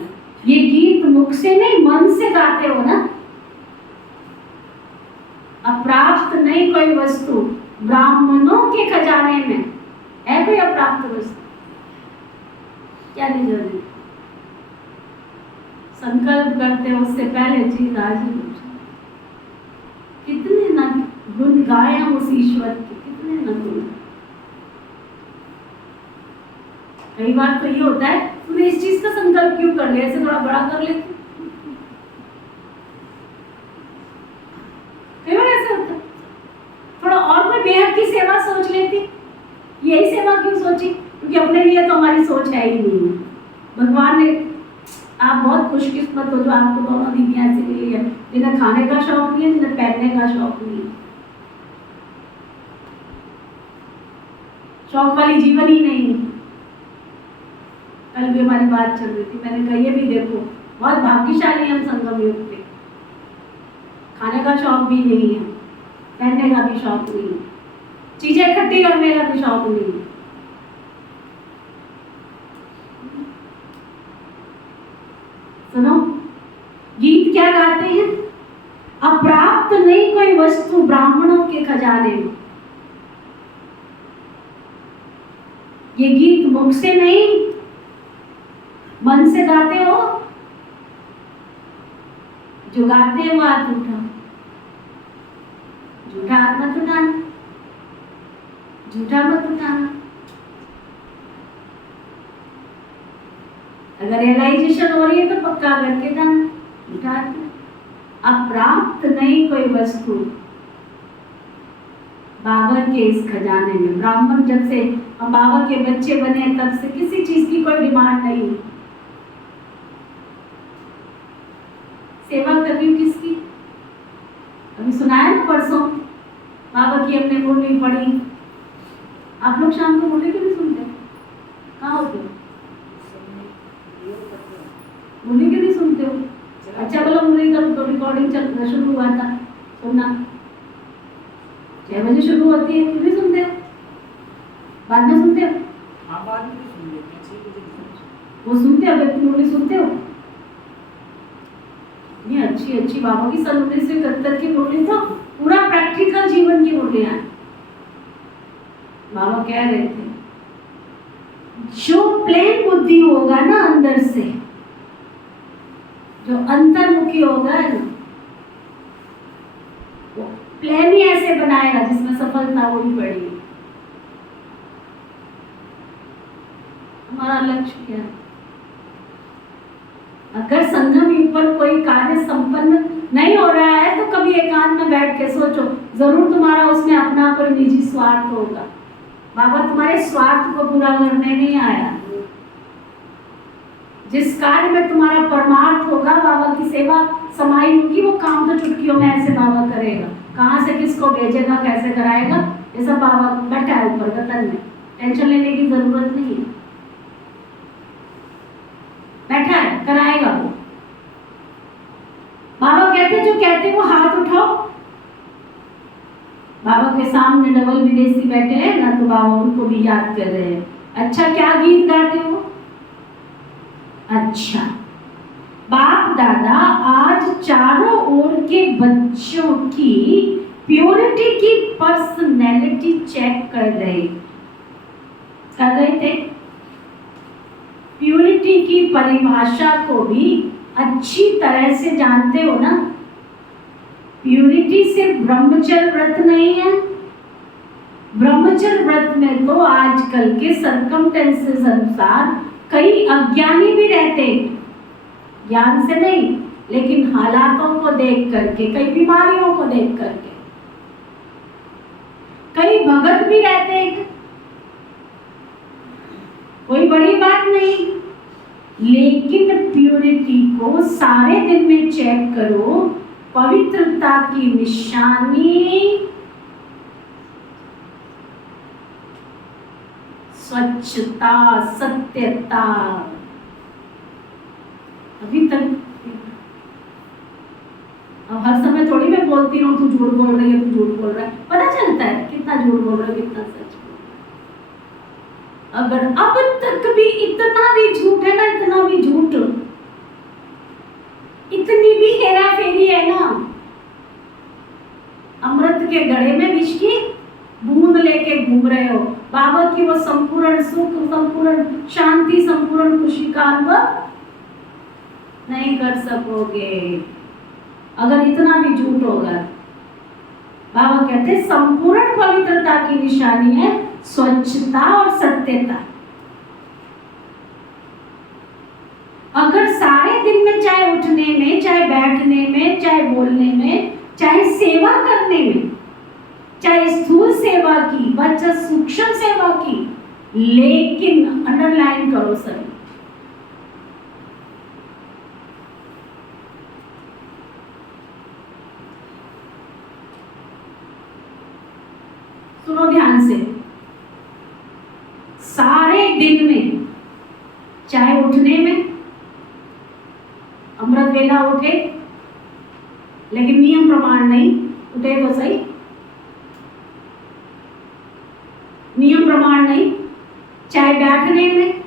ये गीत मुख से नहीं, मन से गाते हो ना। अप्राप्त नहीं कोई वस्तु ब्राह्मणों के खजाने में है। कोई अप्राप्त वस्तु क्या नहीं जरूरी? संकल्प करते हो उससे पहले चीज हाजिर हो जाए। कितने न गुण गाए हम उस ईश्वर के, कितने न गुण। कई बार तो ये होता है, तूने इस चीज का संकल्प क्यों कर लिया, ऐसे थोड़ा बड़ा कर लेते। कई बार ऐसा होता है, थोड़ा और कोई बेहद की सेवा सोच लेती। यही सेवा क्यों सोची? क्योंकि अपने लिए तो हमारी सोच है ही नहीं। भगवान ने, आप बहुत खुशकिस्मत हो जो आपको दोनों दीदियां ऐसी मिली है, जिन्हें खाने का शौक नहीं है, जिन्हें पहनने का शौक नहीं है। शौक वाली जीवन ही नहीं। कल भी हमारी बात चल रही थी, मैंने कहा ये भी देखो बहुत भाग्यशाली हम संगम युग पे। खाने का शौक भी नहीं है, पहनने का भी शौक नहीं है, चीजें इकट्ठी करने का भी शौक नहीं है। सुनो, गीत क्या गाते हैं? अप्राप्त नहीं कोई वस्तु ब्राह्मणों के खजाने में। ये गीत मुख से नहीं, मन से गाते हो। जो गाते हैं वो हाथ उठाओ, झूठा हाथ मत उठाना, झूठा मत उठाना। अगर रियलाइजेशन हो रही है तो पक्का करके जाना, झूठा हाथ मत। अप्राप्त नहीं कोई वस्तु बाबा के इस खजाने में। ब्राह्मण जब से हम बाबा के बच्चे बने तब से किसी चीज की कोई डिमांड नहीं है। सेवा कर रही हूँ किसकी? अभी सुनाया ना परसों, बाबा की हमने मुरली पढ़ी। आप लोग शाम को मुरली क्यों नहीं सुनते? कहाँ होते हो? मुरली क्यों नहीं सुनते हो? अच्छा बोलो, मुरली का तो रिकॉर्डिंग शुरू हुआ था, सुनना 6 बजे शुरू होती है, क्यों नहीं सुनते हो? बाद में सुनते हो? हाँ, बाद में सुन लेते हैं, 6 बजे सुनते वो सुनते हो? व्यक्ति मुरली सुनते हो? ये अच्छी अच्छी बाबा की 1971 की मुरली तो पूरा प्रैक्टिकल जीवन की मुरलियां। बाबा कह रहे थे, जो प्लेन बुद्धि होगा ना अंदर से, जो अंतर्मुखी होगा ना, वो प्लेन ही ऐसे बनाएगा जिसमें सफलता हो ही पड़ेगी। हमारा लक्ष्य क्या है? अगर संगम ऊपर कोई कार्य संपन्न नहीं हो रहा है तो कभी एकांत में बैठ के सोचो, जरूर तुम्हारा उसमें अपना कोई निजी स्वार्थ होगा। बाबा तुम्हारे स्वार्थ को पूरा करने नहीं आया। जिस कार्य में तुम्हारा परमार्थ होगा, बाबा की सेवा समाई होगी, वो काम तो चुटकियों में ऐसे बाबा करेगा। कहाँ से किसको भेजेगा, कैसे कराएगा, ये सब बाबा बैठा है ऊपर गतन में, टेंशन लेने की जरूरत नहीं है। बैठा है, कराएगा वो। बाबा कहते जो कहते वो हाथ उठाओ। बाबा के सामने डबल विदेशी बैठे हैं ना, तो बाबा उनको भी याद कर रहे हैं। अच्छा, क्या गीत गाते हो? अच्छा, बाप दादा आज चारों ओर के बच्चों की प्योरिटी की पर्सनैलिटी चेक कर रहे थे। प्योरिटी की परिभाषा को भी अच्छी तरह से जानते हो ना। प्योरिटी सिर्फ ब्रह्मचर्य व्रत नहीं है। ब्रह्मचर्य व्रत में तो आजकल के सरकमटेंसेस अनुसार कई अज्ञानी भी रहते, ज्ञान से नहीं लेकिन हालातों को देख करके, कई बीमारियों को देख करके। कई भगत भी रहते, कोई बड़ी बात नहीं, लेकिन प्योरिटी को सारे दिन में चेक करो। पवित्रता की निशानी स्वच्छता, सत्यता। अभी तक अब हर समय थोड़ी मैं बोलती हूँ तू झूठ बोल रही है, तू झूठ बोल रहा है। पता चलता है कितना झूठ बोल रहा है, कितना सच बोल रहा है। अगर अब तक भी इतना भी झूठ है ना, इतना भी झूठ, इतनी भी हेरा फेरी है ना, अमृत के घड़े में विष की बूंद लेके घूम रहे हो। बाबा की वो संपूर्ण सुख, संपूर्ण शांति, संपूर्ण खुशी का अनुभव नहीं कर सकोगे अगर इतना भी झूठ होगा। बाबा कहते हैं संपूर्ण पवित्रता की निशानी है स्वच्छता और सत्यता। अगर सारे दिन में, चाहे उठने में, चाहे बैठने में, चाहे बोलने में, चाहे सेवा करने में, चाहे स्थूल सेवा की, बच्चा सूक्ष्म सेवा की, लेकिन अंडरलाइन करो सर, सुनो ध्यान से, सारे दिन में, चाहे उठने में, अमृत वेला उठे, लेकिन नियम प्रमाण नहीं। उठे तो सही, नियम प्रमाण नहीं। चाहे बैठने में,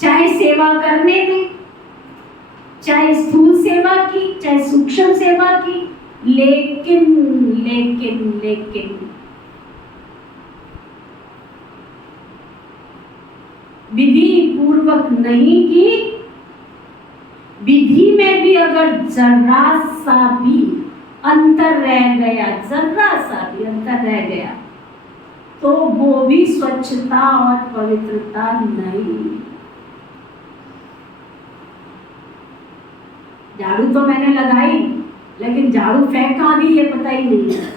चाहे सेवा करने में, चाहे स्थूल सेवा की, चाहे सूक्ष्म सेवा की, लेकिन लेकिन लेकिन विधि पूर्वक नहीं की, विधि में भी अगर जरा सा भी अंतर रह गया, जरा सा भी अंतर रह गया, तो वो भी स्वच्छता और पवित्रता नहीं। झाड़ू तो मैंने लगाई, लेकिन झाड़ू फेंक कहाँ दी ये पता ही नहीं है।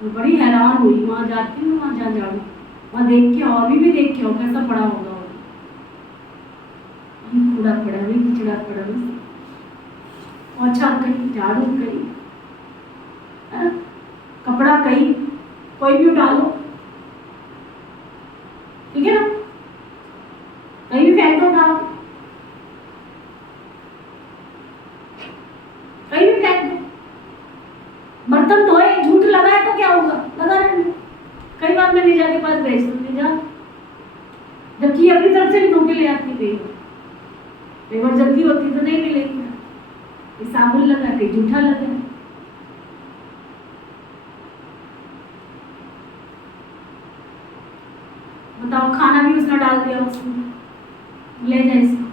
तो बड़ी हैरान हुई, वहां जाती हूँ, वहां झाड़ू, वहां देख के और भी देख के कैसा पड़ा होगा, कूड़ा पड़ा हुई, कचड़ा पड़ा हुई, पोछा कहीं, झाड़ू कहीं, कपड़ा कहीं, कोई भी उठा लो, ठीक है ना, कहीं भी फेंक दो, उठाओ, कहीं भी फेंक दो। बर्तन धोए, झूठ लगाए तो क्या होगा, लगा रहने। कई बार मैं निजा के पास भेज दूंगी, जा, जबकि अपनी तरफ से भी धो के ले आती गई, कई बार जल्दी होती तो नहीं मिलेगी, साबुन लगा के जूठा लगा। बताओ, खाना भी उसने डाल दिया, उसमें ले जाए इसको।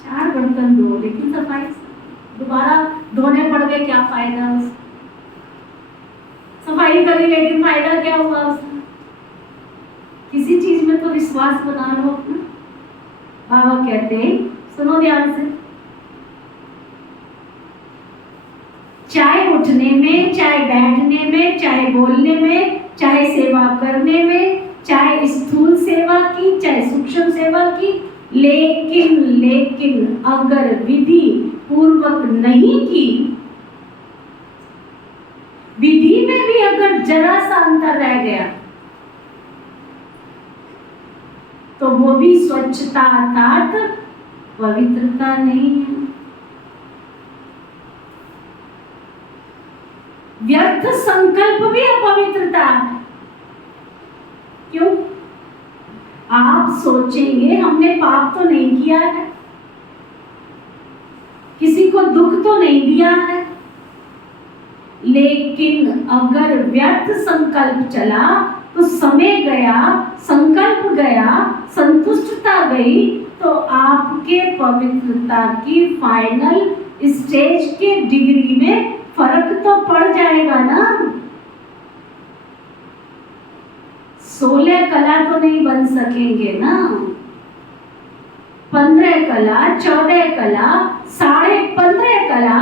चार बर्तन धो, लेकिन सफाई दोबारा धोने पड़ गए, क्या फायदा उसका? सफाई करी लेकिन फायदा क्या हुआ उसका? किसी चीज में तो विश्वास बना लो अपना। बाबा कहते हैं, सुनो ध्यान से, चाहे उठने में, चाहे बैठने में, चाहे बोलने में, चाहे सेवा करने में, चाहे स्थूल सेवा की, चाहे सूक्ष्म सेवा की, लेकिन लेकिन अगर विधि पूर्वक नहीं की, विधि में भी अगर जरा सा अंतर रह गया, तो वो भी स्वच्छता अर्थात पवित्रता नहीं है। व्यर्थ संकल्प भी अपवित्रता है। क्यों? आप सोचेंगे हमने पाप तो नहीं किया है, किसी को दुख तो नहीं दिया है, लेकिन अगर व्यर्थ संकल्प चला तो समय गया, संकल्प गया, संतुष्टता गई, तो आपके पवित्रता की फाइनल स्टेज के डिग्री में फर्क तो पड़ जाएगा ना। 16 कला तो नहीं बन सकेंगे ना, 15 कला, 14 कला, 15.5 कला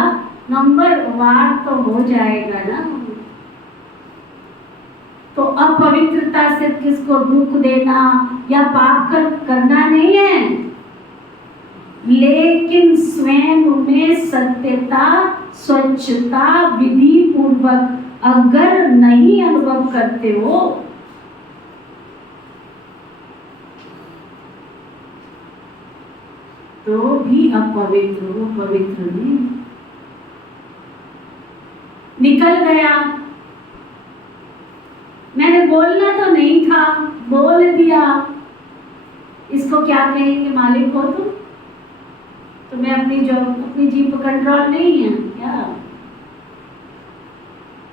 नंबर वार तो हो जाएगा ना। तो अपवित्रता से किसको दुख देना या पाप करना नहीं है, लेकिन स्वयं में सत्यता, स्वच्छता, विधि पूर्वक अगर नहीं अनुभव करते हो, तो भी अपवित्र हो, पवित्र नहीं। निकल गया, मैंने बोलना तो नहीं था, बोल दिया, इसको क्या कहेंगे? मालिक हो तुम? तुम्हें अपनी जीभ पर कंट्रोल नहीं है क्या?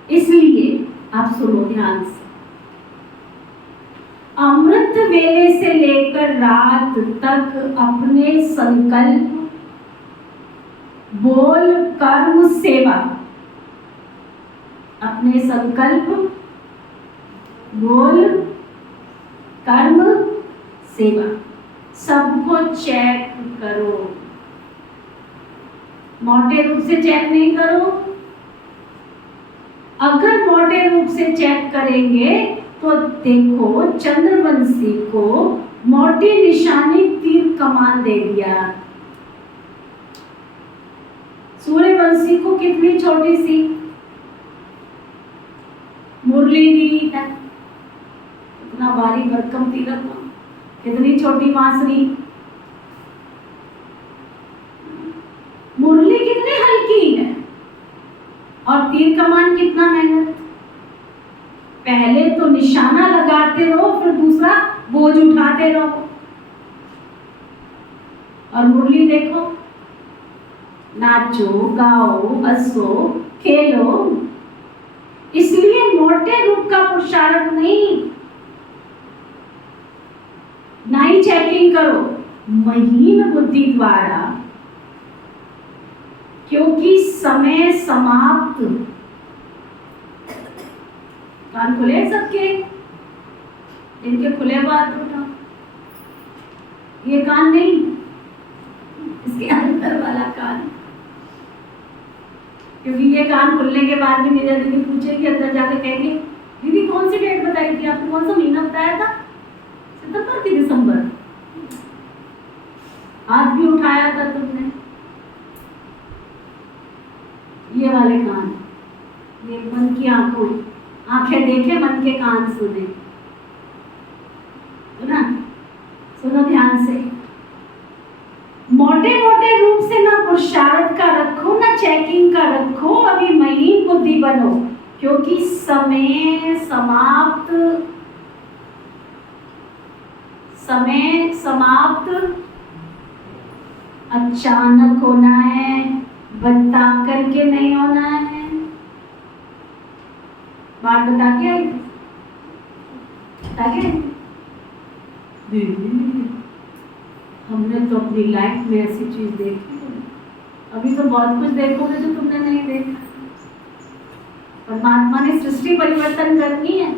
इसलिए आप सुनो ध्यान से, अमृत वेले से लेकर रात तक अपने संकल्प, बोल, कर्म, सेवा, अपने संकल्प, बोल, कर्म, सेवा सबको चेक करो। मोटे रूप से चेक नहीं करो। अगर मोटे रूप से चेक करेंगे तो देखो, चंद्रवंशी को मोटी निशानी तीर कमान दे दिया, सूर्यवंशी को कितनी छोटी सी मुरली दी है, इतना भारी भरकम तिलक, कितनी छोटी बांसुरी, मुरली कितनी हल्की है, और तीर कमान कितना मेहनत। पहले तो निशाना लगाते रहो, फिर दूसरा बोझ उठाते रहो। और मुरली देखो, नाचो, गाओ, हंसो, खेलो। इसलिए मोटे रूप का पुरुषार्थ नहीं, ना ही चेकिंग करो, महीन बुद्धि द्वारा, क्योंकि समय समाप्त। कान खुले सबके, इनके खुले बात उठा, ये कान नहीं, इसके अंदर वाला कान, क्योंकि ये कान खुलने के बाद भी मेरा दीदी पूछेगी, अंदर जाकर कहेंगे दीदी कौन सी डेट बताई थी आपने, कौन सा महीना बताया था, सितंबर की दिसंबर, हाथ भी उठाया था तुमने। ये वाले कान, ये मन की आंखों, आंखें देखे मन के कान सुने, है ना। सुनो ध्यान से, मोटे मोटे रूप से ना पुरुषार्थ का रखो, ना चेकिंग का रखो, अभी महीन बुद्धि बनो, क्योंकि समय समाप्त, समय समाप्त अचानक होना है, बता करके नहीं होना है। बात बता के आई, बता के हमने तो अपनी लाइफ में ऐसी चीज देखी है, अभी तो बहुत कुछ देखोगे जो तुमने नहीं देखा। परमात्मा ने सृष्टि परिवर्तन करनी है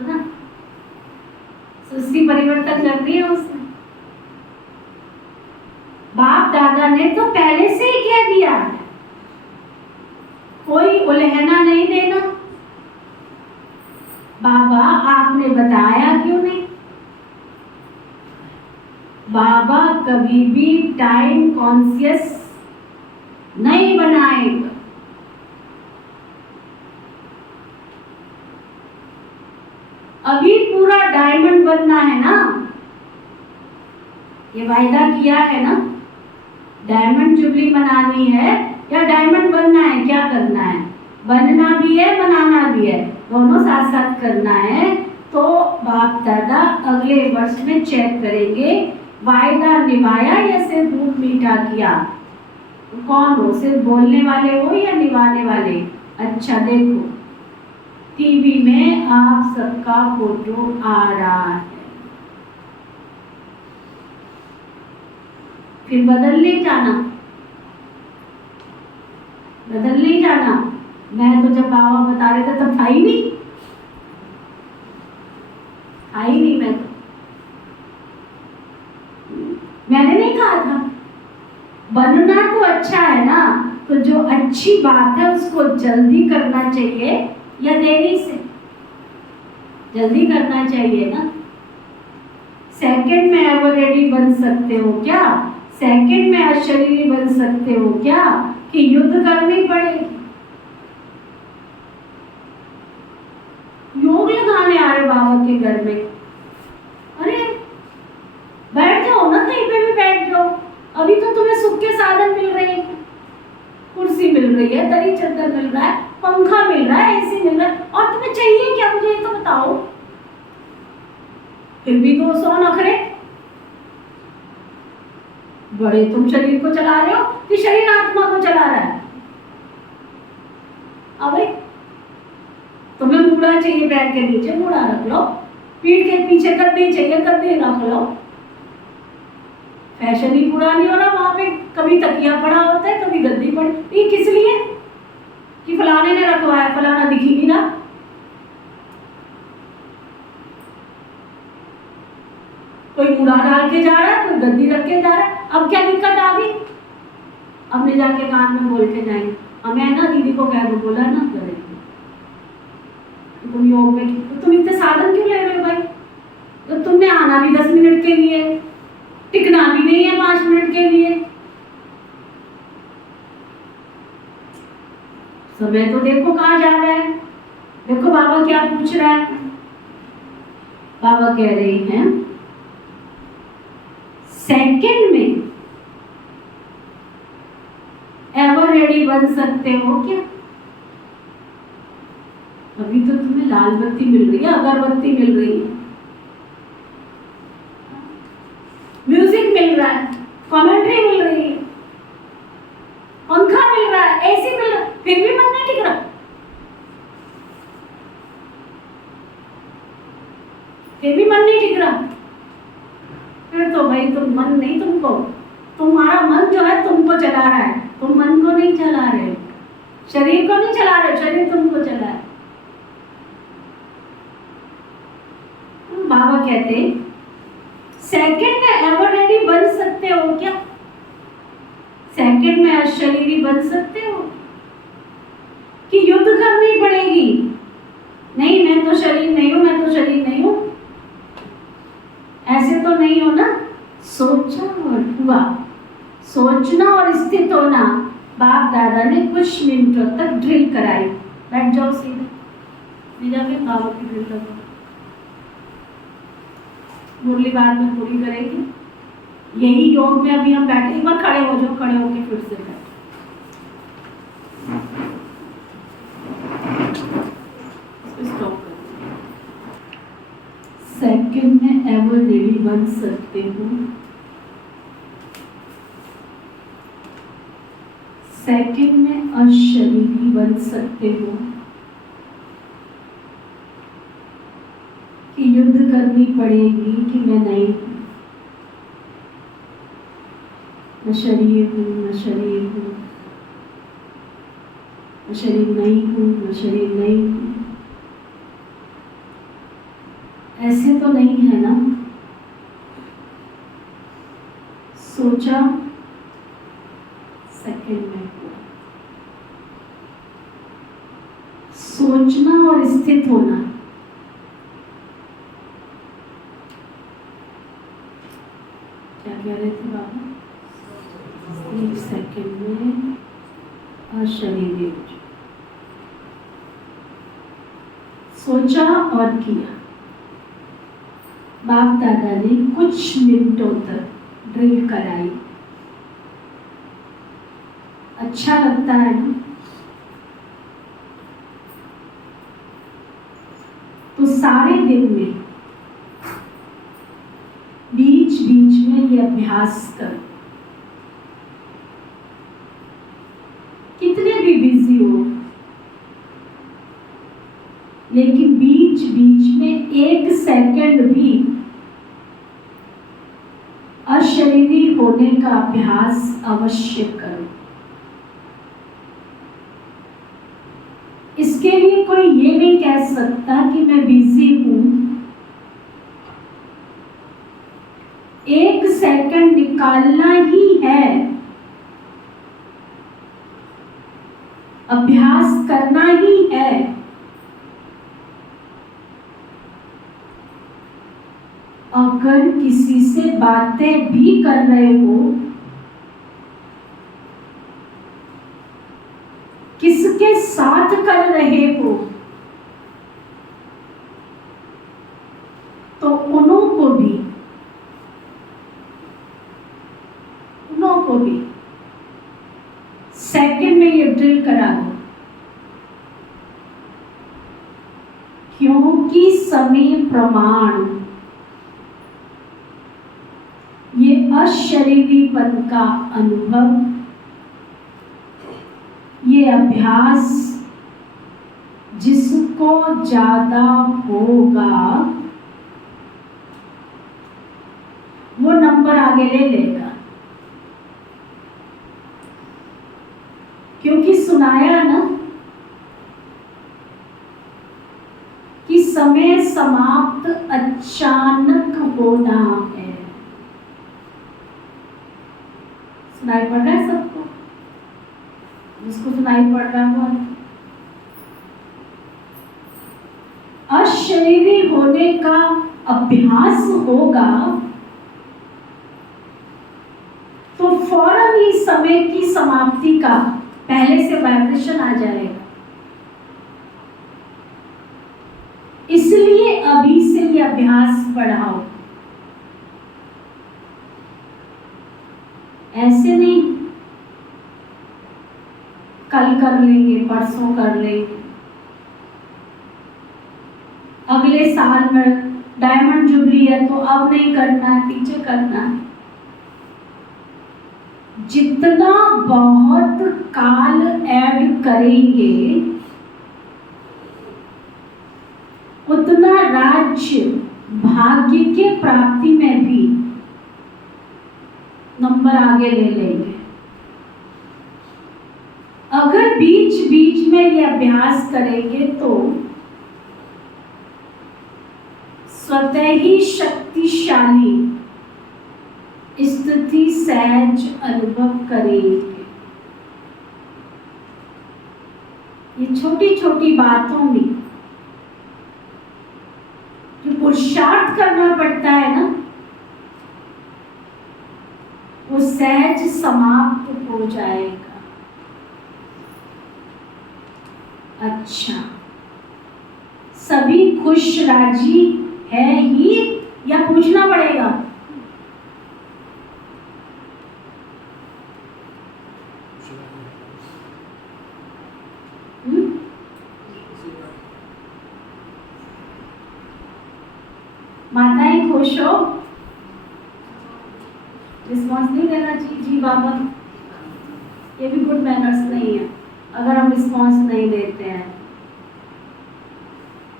ना, सृष्टि परिवर्तन करनी है उसने। बाप दादा ने तो पहले से ही कह दिया है, कोई उलहना नहीं देना। बाबा आपने बताया क्यों नहीं? बाबा कभी भी टाइम कॉन्शियस नहीं बनाएगा। अभी पूरा डायमंड बनना है ना, ये वायदा किया है ना, डायमंड जुबली मनानी है या डायमंड बनना है, क्या करना है? बनना भी है, बनाना भी है, दोनों साथ साथ करना है। तो बाप दादा अगले वर्ष में चेक करेंगे वायदा निभाया या सिर्फ मुंह मीठा किया। कौन हो, सिर्फ बोलने वाले हो या निभाने वाले? अच्छा देखो टीवी में आप सबका फोटो आ रहा है, फिर बदल नहीं जाना, बदल नहीं जाना। मैं तो जब बाबा बता रहे थे तब था ही नहीं, आई नहीं। मैं तो मैंने नहीं कहा था बनना तो अच्छा है ना, तो जो अच्छी बात है उसको जल्दी करना चाहिए या देरी से? जल्दी करना चाहिए ना। सेकंड में एवर रेडी बन सकते हो क्या? सेकंड में अशरीरी बन सकते हो क्या कि युद्ध करनी पड़ेगी? योग लगाने आ रहे बाबा के घर में, अरे बैठ जाओ ना, कहीं पे भी बैठ जाओ। अभी तो तुम्हें सुख के साधन मिल रहे हैं, कुर्सी मिल रही है, दरी चद्दर मिल रहा है, पंखा मिल रहा है, एसी मिल रहा है, और तुम्हें चाहिए क्या? मुझे ये तो बताओ। फिर भी 200 नखरे, बड़े तुम शरीर को चला रहे हो कि शरीर आत्मा को चला रहा है? अबे तुम्हें मुड़ा चाहिए, पैर के नीचे मुड़ा रख लो, पीठ के पीछे गद्दी चाहिए, गद्दी रख लो। फैशन ही पूरा नहीं हो रहा वहां पे, कभी तकिया पड़ा होता है, कभी गद्दी पड़ी। ये किस लिए? कि फलाने ने रखवाया, फलाना दिख ही नहीं रहा। कोई मुड़ा डाल के जा रहा है, कोई गद्दी रख के जा रहा है। अब क्या दिक्कत आ गई? अब ले जाके कान में बोल के जाएंगे, हमें ना दीदी को कह दो, बोला ना करेंगे। तुम योग में तो तुम इतने साधन क्यों ले रहे हो भाई? तो तुमने आना भी 10 मिनट के लिए, टिकना भी नहीं है 5 मिनट के लिए। समय तो देखो कहाँ जा रहा है। देखो बाबा क्या पूछ रहा है। बाबा कह रहे हैं सेकंड में एवर रेडी बन सकते हो क्या? अभी तो तुम्हें लाल बत्ती मिल रही है, अगरबत्ती मिल रही है, म्यूजिक मिल रहा है, कमेंट्री मिल रही है, पंखा मिल रहा है, एसी मिल रहा है, फिर भी मन नहीं टिक रहा, फिर भी मन नहीं टिक रहा। फिर तो भाई तुम मन नहीं, तुमको तुम्हारा मन जो है तुमको चला रहा है, तुम मन को नहीं चला रहे हो, शरीर को नहीं चला रहे हो, शरीर तुमको चला है। बाबा कहते सेकंड में एवर रेडी बन सकते हो क्या? सेकंड में अशरीरी बन सकते हो कि युद्ध करनी पड़ेगी? नहीं, मैं तो शरीर नहीं हूं, मैं तो शरीर नहीं हूं, ऐसे तो नहीं हो ना। सोचा और हुआ, सोचना और स्थित होना बाप दादा ने कुछ मिनटों तक ड्रिल कराई। बैठ जाओ सीधे, जाके बाबा की ड्रिल लगाओ। मुरली बाद में पूरी करेगी। यही योग में अभी हम बैठे, एक बार खड़े हो जाओ, खड़े होके फिर से बैठो। स्टॉप करो। सेकंड में एवर रेडी बन सकते हो, सेकंड में अशरीरी बन सकते हो कि युद्ध करनी पड़ेगी कि मैं नहीं हूं, मैं शरीर हूं, मैं शरीर हूं, मैं शरीर नहीं हूं, मैं शरीर नहीं हूं। ऐसे तो नहीं है ना। सोचा, सेकंड में हुआ। सोचना और स्थित होना, क्या कह रहे थे बाबा? एक सेकंड में अशरीरी हो जाओ। सोचा और किया। बाप दादा ने कुछ मिनटों तक ड्रिल कराई। अच्छा लगता है ना? तो सारे दिन में बीच बीच में ये अभ्यास करो। कितने भी बिजी हो, लेकिन बीच बीच में एक सेकंड भी अशरीरी होने का अभ्यास अवश्य करो। इसके लिए कोई ये नहीं कह सकता कि मैं बिजी हूं। एक सेकंड निकालना ही है, अभ्यास करना ही है। अगर किसी से बातें भी कर रहे हो, किसके साथ कर रहे हो, तो उन्हों को भी सेकंड में ये ड्रिल करा दो। क्योंकि समय प्रमाण ये अशरीरीपन का अनुभव, ये अभ्यास जिसको ज्यादा होगा वो नंबर आगे ले लेगा। क्योंकि सुनाया ना कि समय समाप्त अचानक होना है। सुनाई पड़ रहा है सबको? जिसको सुनाई पड़ रहा है अशरीरी होने का अभ्यास होगा तो फौरन ही समय की समाप्ति का पहले से वाइब्रेशन आ जाएगा। की अभ्यास बढ़ाओ। ऐसे नहीं कल कर लेंगे, परसों कर लेंगे, अगले साल में डायमंड जुबली है तो अब नहीं करना है, पीछे करना है। जितना बहुत काल ऐड करेंगे उतना राज्य भाग्य के प्राप्ति में भी नंबर आगे ले लेंगे। अगर बीच बीच में ये अभ्यास करेंगे तो स्वतः ही शक्तिशाली स्थिति सहज अनुभव करेंगे। ये छोटी छोटी बातों में जो पुरुषार्थ करना पड़ता है ना, वो सहज समाप्त हो जाएगा। अच्छा, सभी खुश राजी है ही या पूछना पड़ेगा? माताएं खुश हो? रिस्पॉन्स नहीं देना चाहिए। जी बाबा, ये भी गुड मैनर्स नहीं है अगर हम रिस्पॉन्स नहीं देते हैं।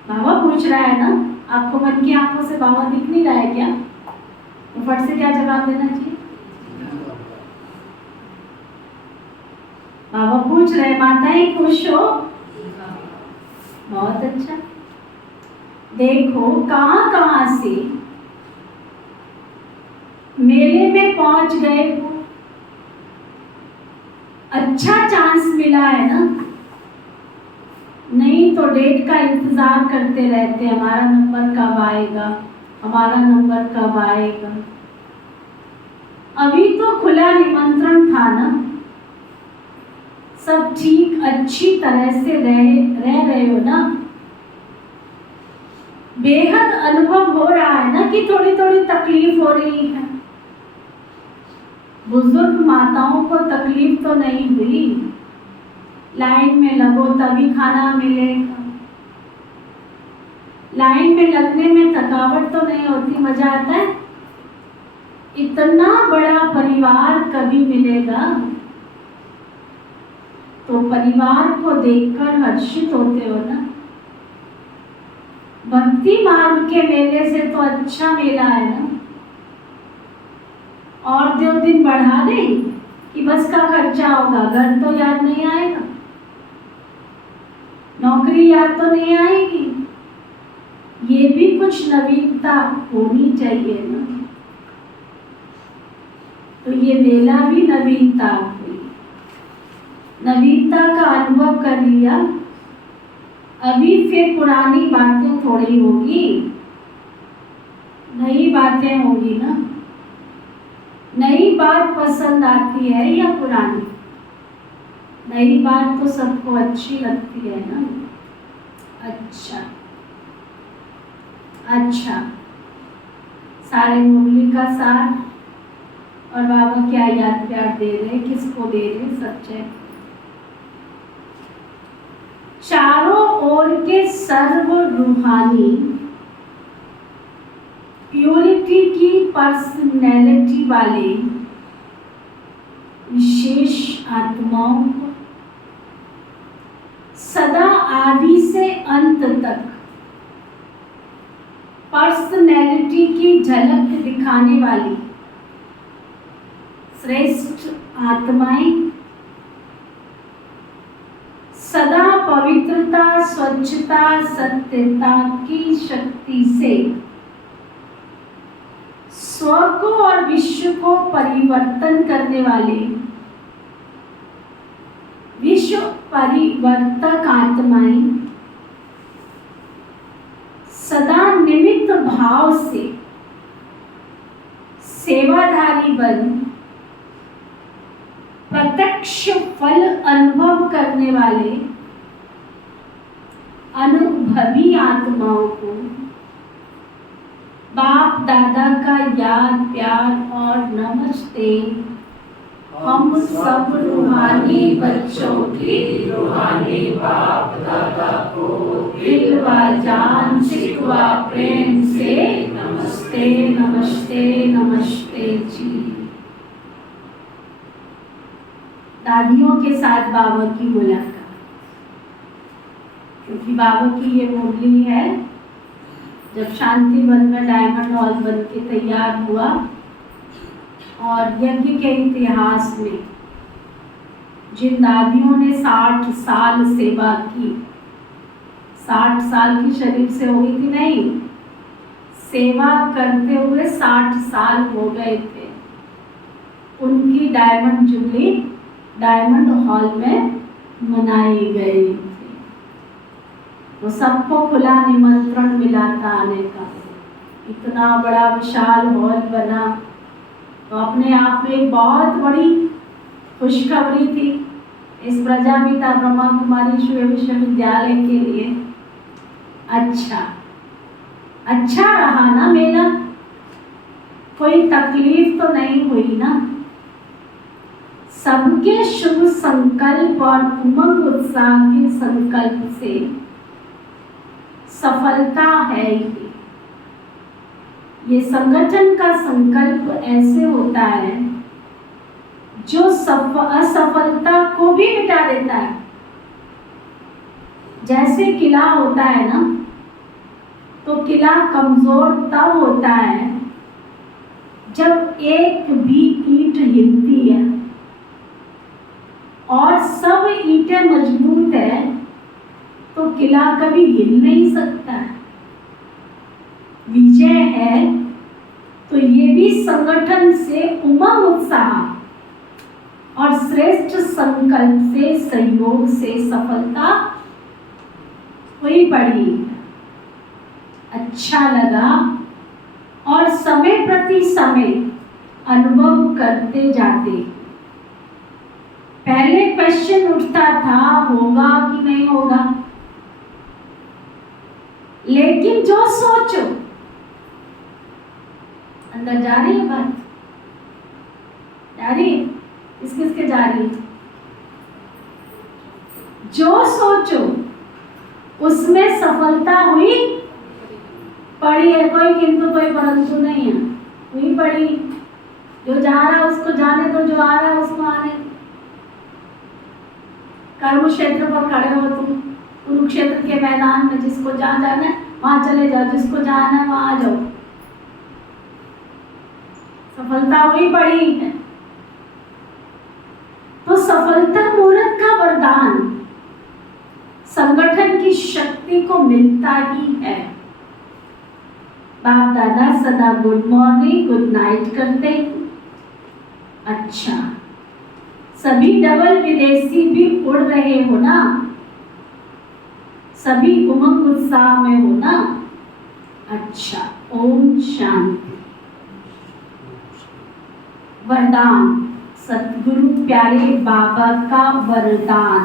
बाबा पूछ रहा है ना, आपको मन की आंखों से बाबा दिख नहीं रहा है क्या? तो फट से क्या जवाब देना चाहिए? बाबा पूछ रहे, माताएं खुश हो? बहुत अच्छा। देखो कहां कहां से मेले में पहुंच गए हो, अच्छा चांस मिला है ना। नहीं तो डेट का इंतजार करते रहते, हमारा नंबर कब आएगा, हमारा नंबर कब आएगा। अभी तो खुला निमंत्रण था ना, सब ठीक अच्छी तरह से रह रहे हो ना। बेहद अनुभव हो रहा है ना कि थोड़ी थोड़ी तकलीफ हो रही है। बुजुर्ग माताओं को तकलीफ तो नहीं हुई, लाइन में लगो तभी खाना मिलेगा। लाइन में लगने में थकावट तो नहीं होती, मजा आता है। इतना बड़ा परिवार कभी मिलेगा तो परिवार को देखकर हर्षित होते हो ना। भक्ति मार्ग के मेले से तो अच्छा मेला है ना। और 2 दिन बढ़ा दें कि बस का खर्चा होगा, घर तो याद नहीं आएगा, नौकरी याद तो नहीं आएगी। ये भी कुछ नवीनता होनी चाहिए ना। तो ये मेला भी नवीनता हुई, नवीनता का अनुभव कर लिया। अभी फिर पुरानी बातें थोड़ी होगी, नई बातें होगी ना। नई बात पसंद आती है या पुरानी? नई बात तो सबको अच्छी लगती है ना। अच्छा, सारे मुरली का सार और बाबा क्या याद प्यार दे रहे, किसको दे रहे, सच्चे चारों ओर के सर्व रूहानी प्योरिटी की पर्सनैलिटी वाले विशेष आत्माओं को सदा आदि से अंत तक पर्सनैलिटी की झलक दिखाने वाली श्रेष्ठ आत्माएं सदा पवित्रता, स्वच्छता, सत्यता की शक्ति से स्व को और विश्व को परिवर्तन करने वाले विश्व परिवर्तक आत्माएं सदा निमित्त भाव से सेवाधारी बन प्रत्यक्ष फल अनुभव करने वाले अनुभवी आत्माओं को बाप दादा का याद प्यार और नमस्ते। हम सब रूहानी बच्चों की रूहानी बाप दादा को दिल व जान शिकवा प्रेम से नमस्ते नमस्ते नमस्ते जी। दादियों के साथ बाबा की मुलाकात, क्योंकि बाबा की ये मुरली है। जब शांति वन में डायमंड हॉल बन के तैयार हुआ और यज्ञ के इतिहास में जिन दादियों ने 60 साल सेवा की, 60 साल की शरीर से हो गई थी नहीं, सेवा करते हुए 60 साल हो गए थे, उनकी डायमंड जुबली डायमंड हॉल में मनाई गई थी। तो सबको खुला निमंत्रण मिला था आने का। इतना बड़ा विशाल हॉल बना, तो अपने आप में एक बहुत बड़ी खुशखबरी थी इस प्रजापिता ब्रह्मा कुमारी ईश्वर विश्वविद्यालय के लिए। अच्छा रहा ना मेला, कोई तकलीफ तो नहीं हुई ना। सबके शुभ संकल्प और उमंग उत्साह के संकल्प से सफलता है। ये संगठन का संकल्प ऐसे होता है जो असफलता को भी मिटा देता है। जैसे किला होता है ना, तो किला कमजोर तब होता है जब एक भी ईंट हिलती है, और सब ईंटें मजबूत है तो किला कभी हिल नहीं सकता है। विजय है तो ये भी संगठन से उमंग उत्साह और श्रेष्ठ संकल्प से सहयोग से सफलता हुई पड़ी। अच्छा लगा और समय प्रति समय अनुभव करते जाते। पहले क्वेश्चन उठता था होगा कि नहीं होगा, लेकिन जो सोचो, अंदर जा रही है बात, जा रही है, किस किस के जा रही है? जो सोचो उसमें सफलता हुई पड़ी है। कोई किंतु कोई परंतु नहीं है, हुई पड़ी। जो जा रहा है उसको जाने दो, जो आ रहा है उसको आने दो। कर्म क्षेत्र पर खड़े हो तुम, कुरुक्षेत्र के मैदान में, जिसको जहाँ जाना है वहां चले जाओ, जिसको जाना है वहां आ जाओ। सफलता हुई पड़ी है। तो सफलता मुहूर्त का वरदान संगठन की शक्ति को मिलता ही है। बाप दादा सदा गुड मॉर्निंग गुड नाइट करते हैं। अच्छा, सभी डबल विदेशी भी उड़ रहे हो ना, सभी उमंग उत्साह में हो ना। अच्छा, ओम शांति। वरदान, सतगुरु प्यारे बाबा का वरदान।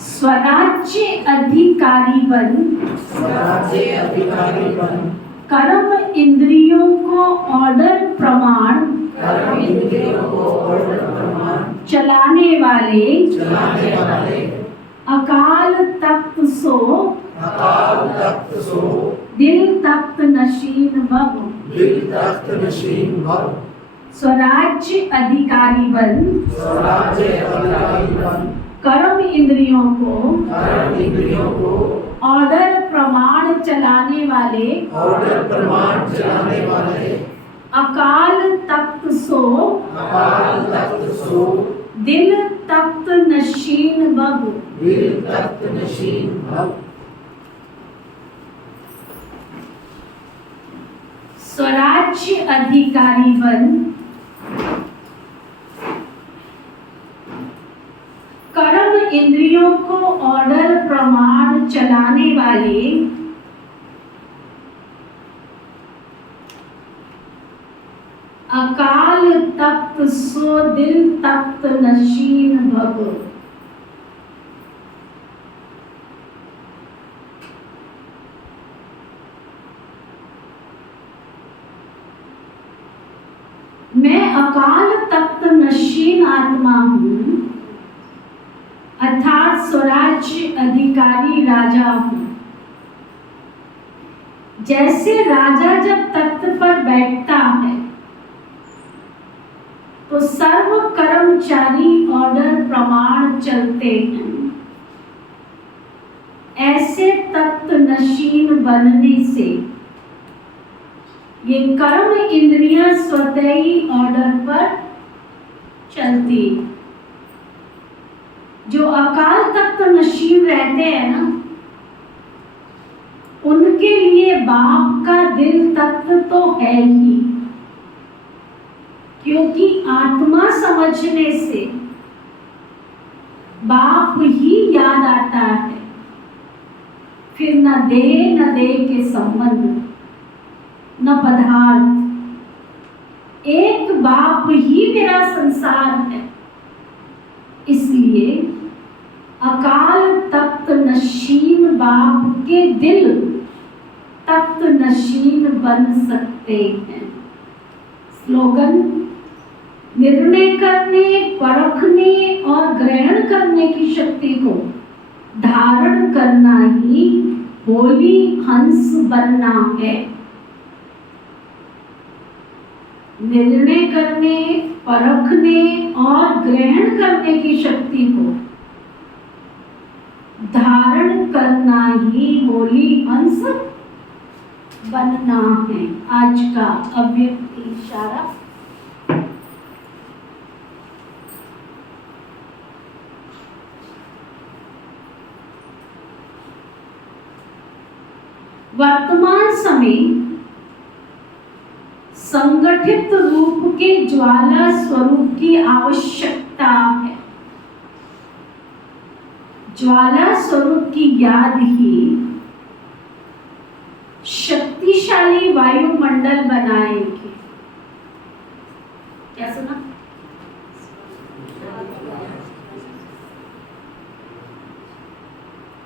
स्वराज्य अधिकारी बन, कर्म इंद्रियों को ऑर्डर प्रमाण चलाने वाले अकाल तख्त सो दिल तख्त नशीन भव। स्वराज्य अधिकारी बन, कर्म इंद्रियों को ऑर्डर प्रमाण चलाने वाले अकाल तख्त सो दिल तख्त नशीन भव। स्वराज्य अधिकारी बन, कर्म इंद्रियों को ऑर्डर प्रमाण चलाने वाले अकाल तख्त सो दिल तख्त नशीन भव। अकाल तख्त नशीन आत्मा हूँ, अर्थात स्वराज्य अधिकारी राजा हूँ। जैसे राजा जब तख्त पर बैठता है तो सर्व कर्मचारी ऑर्डर प्रमाण चलते हैं, ऐसे तख्त नशीन बनने से ये कर्म इंद्रियां स्वतः ही ऑर्डर पर चलती। जो अकाल तख्त नशीन रहते हैं ना, उनके लिए बाप का दिल तख्त तो है ही, क्योंकि आत्मा समझने से बाप ही याद आता है। फिर न दे के संबंध, न पदार्थ, एक बाप ही मेरा संसार है। इसलिए अकाल तख्त नशीन बाप के दिल तख्त नशीन बन सकते हैं। स्लोगन: निर्णय करने, परखने और ग्रहण करने की शक्ति को धारण करना ही होली हंस बनना है। निर्णय करने, परखने और ग्रहण करने की शक्ति को धारण करना ही होली हंस बनना है। आज का अव्यक्त इशारा। वर्तमान समय संगठित रूप के ज्वाला स्वरूप की आवश्यकता है। ज्वाला स्वरूप की याद ही शक्तिशाली वायुमंडल बनाएगी। क्या सुना?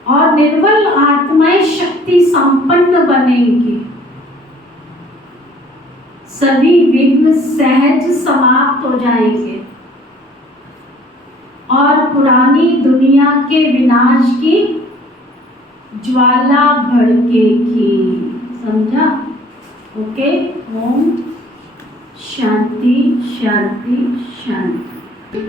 और निर्बल आत्माएं शक्ति संपन्न बनेंगी। सभी विघ्न सहज समाप्त हो जाएंगे और पुरानी दुनिया के विनाश की ज्वाला भड़केगी। समझा? ओके। ओम शांति शांति शांति।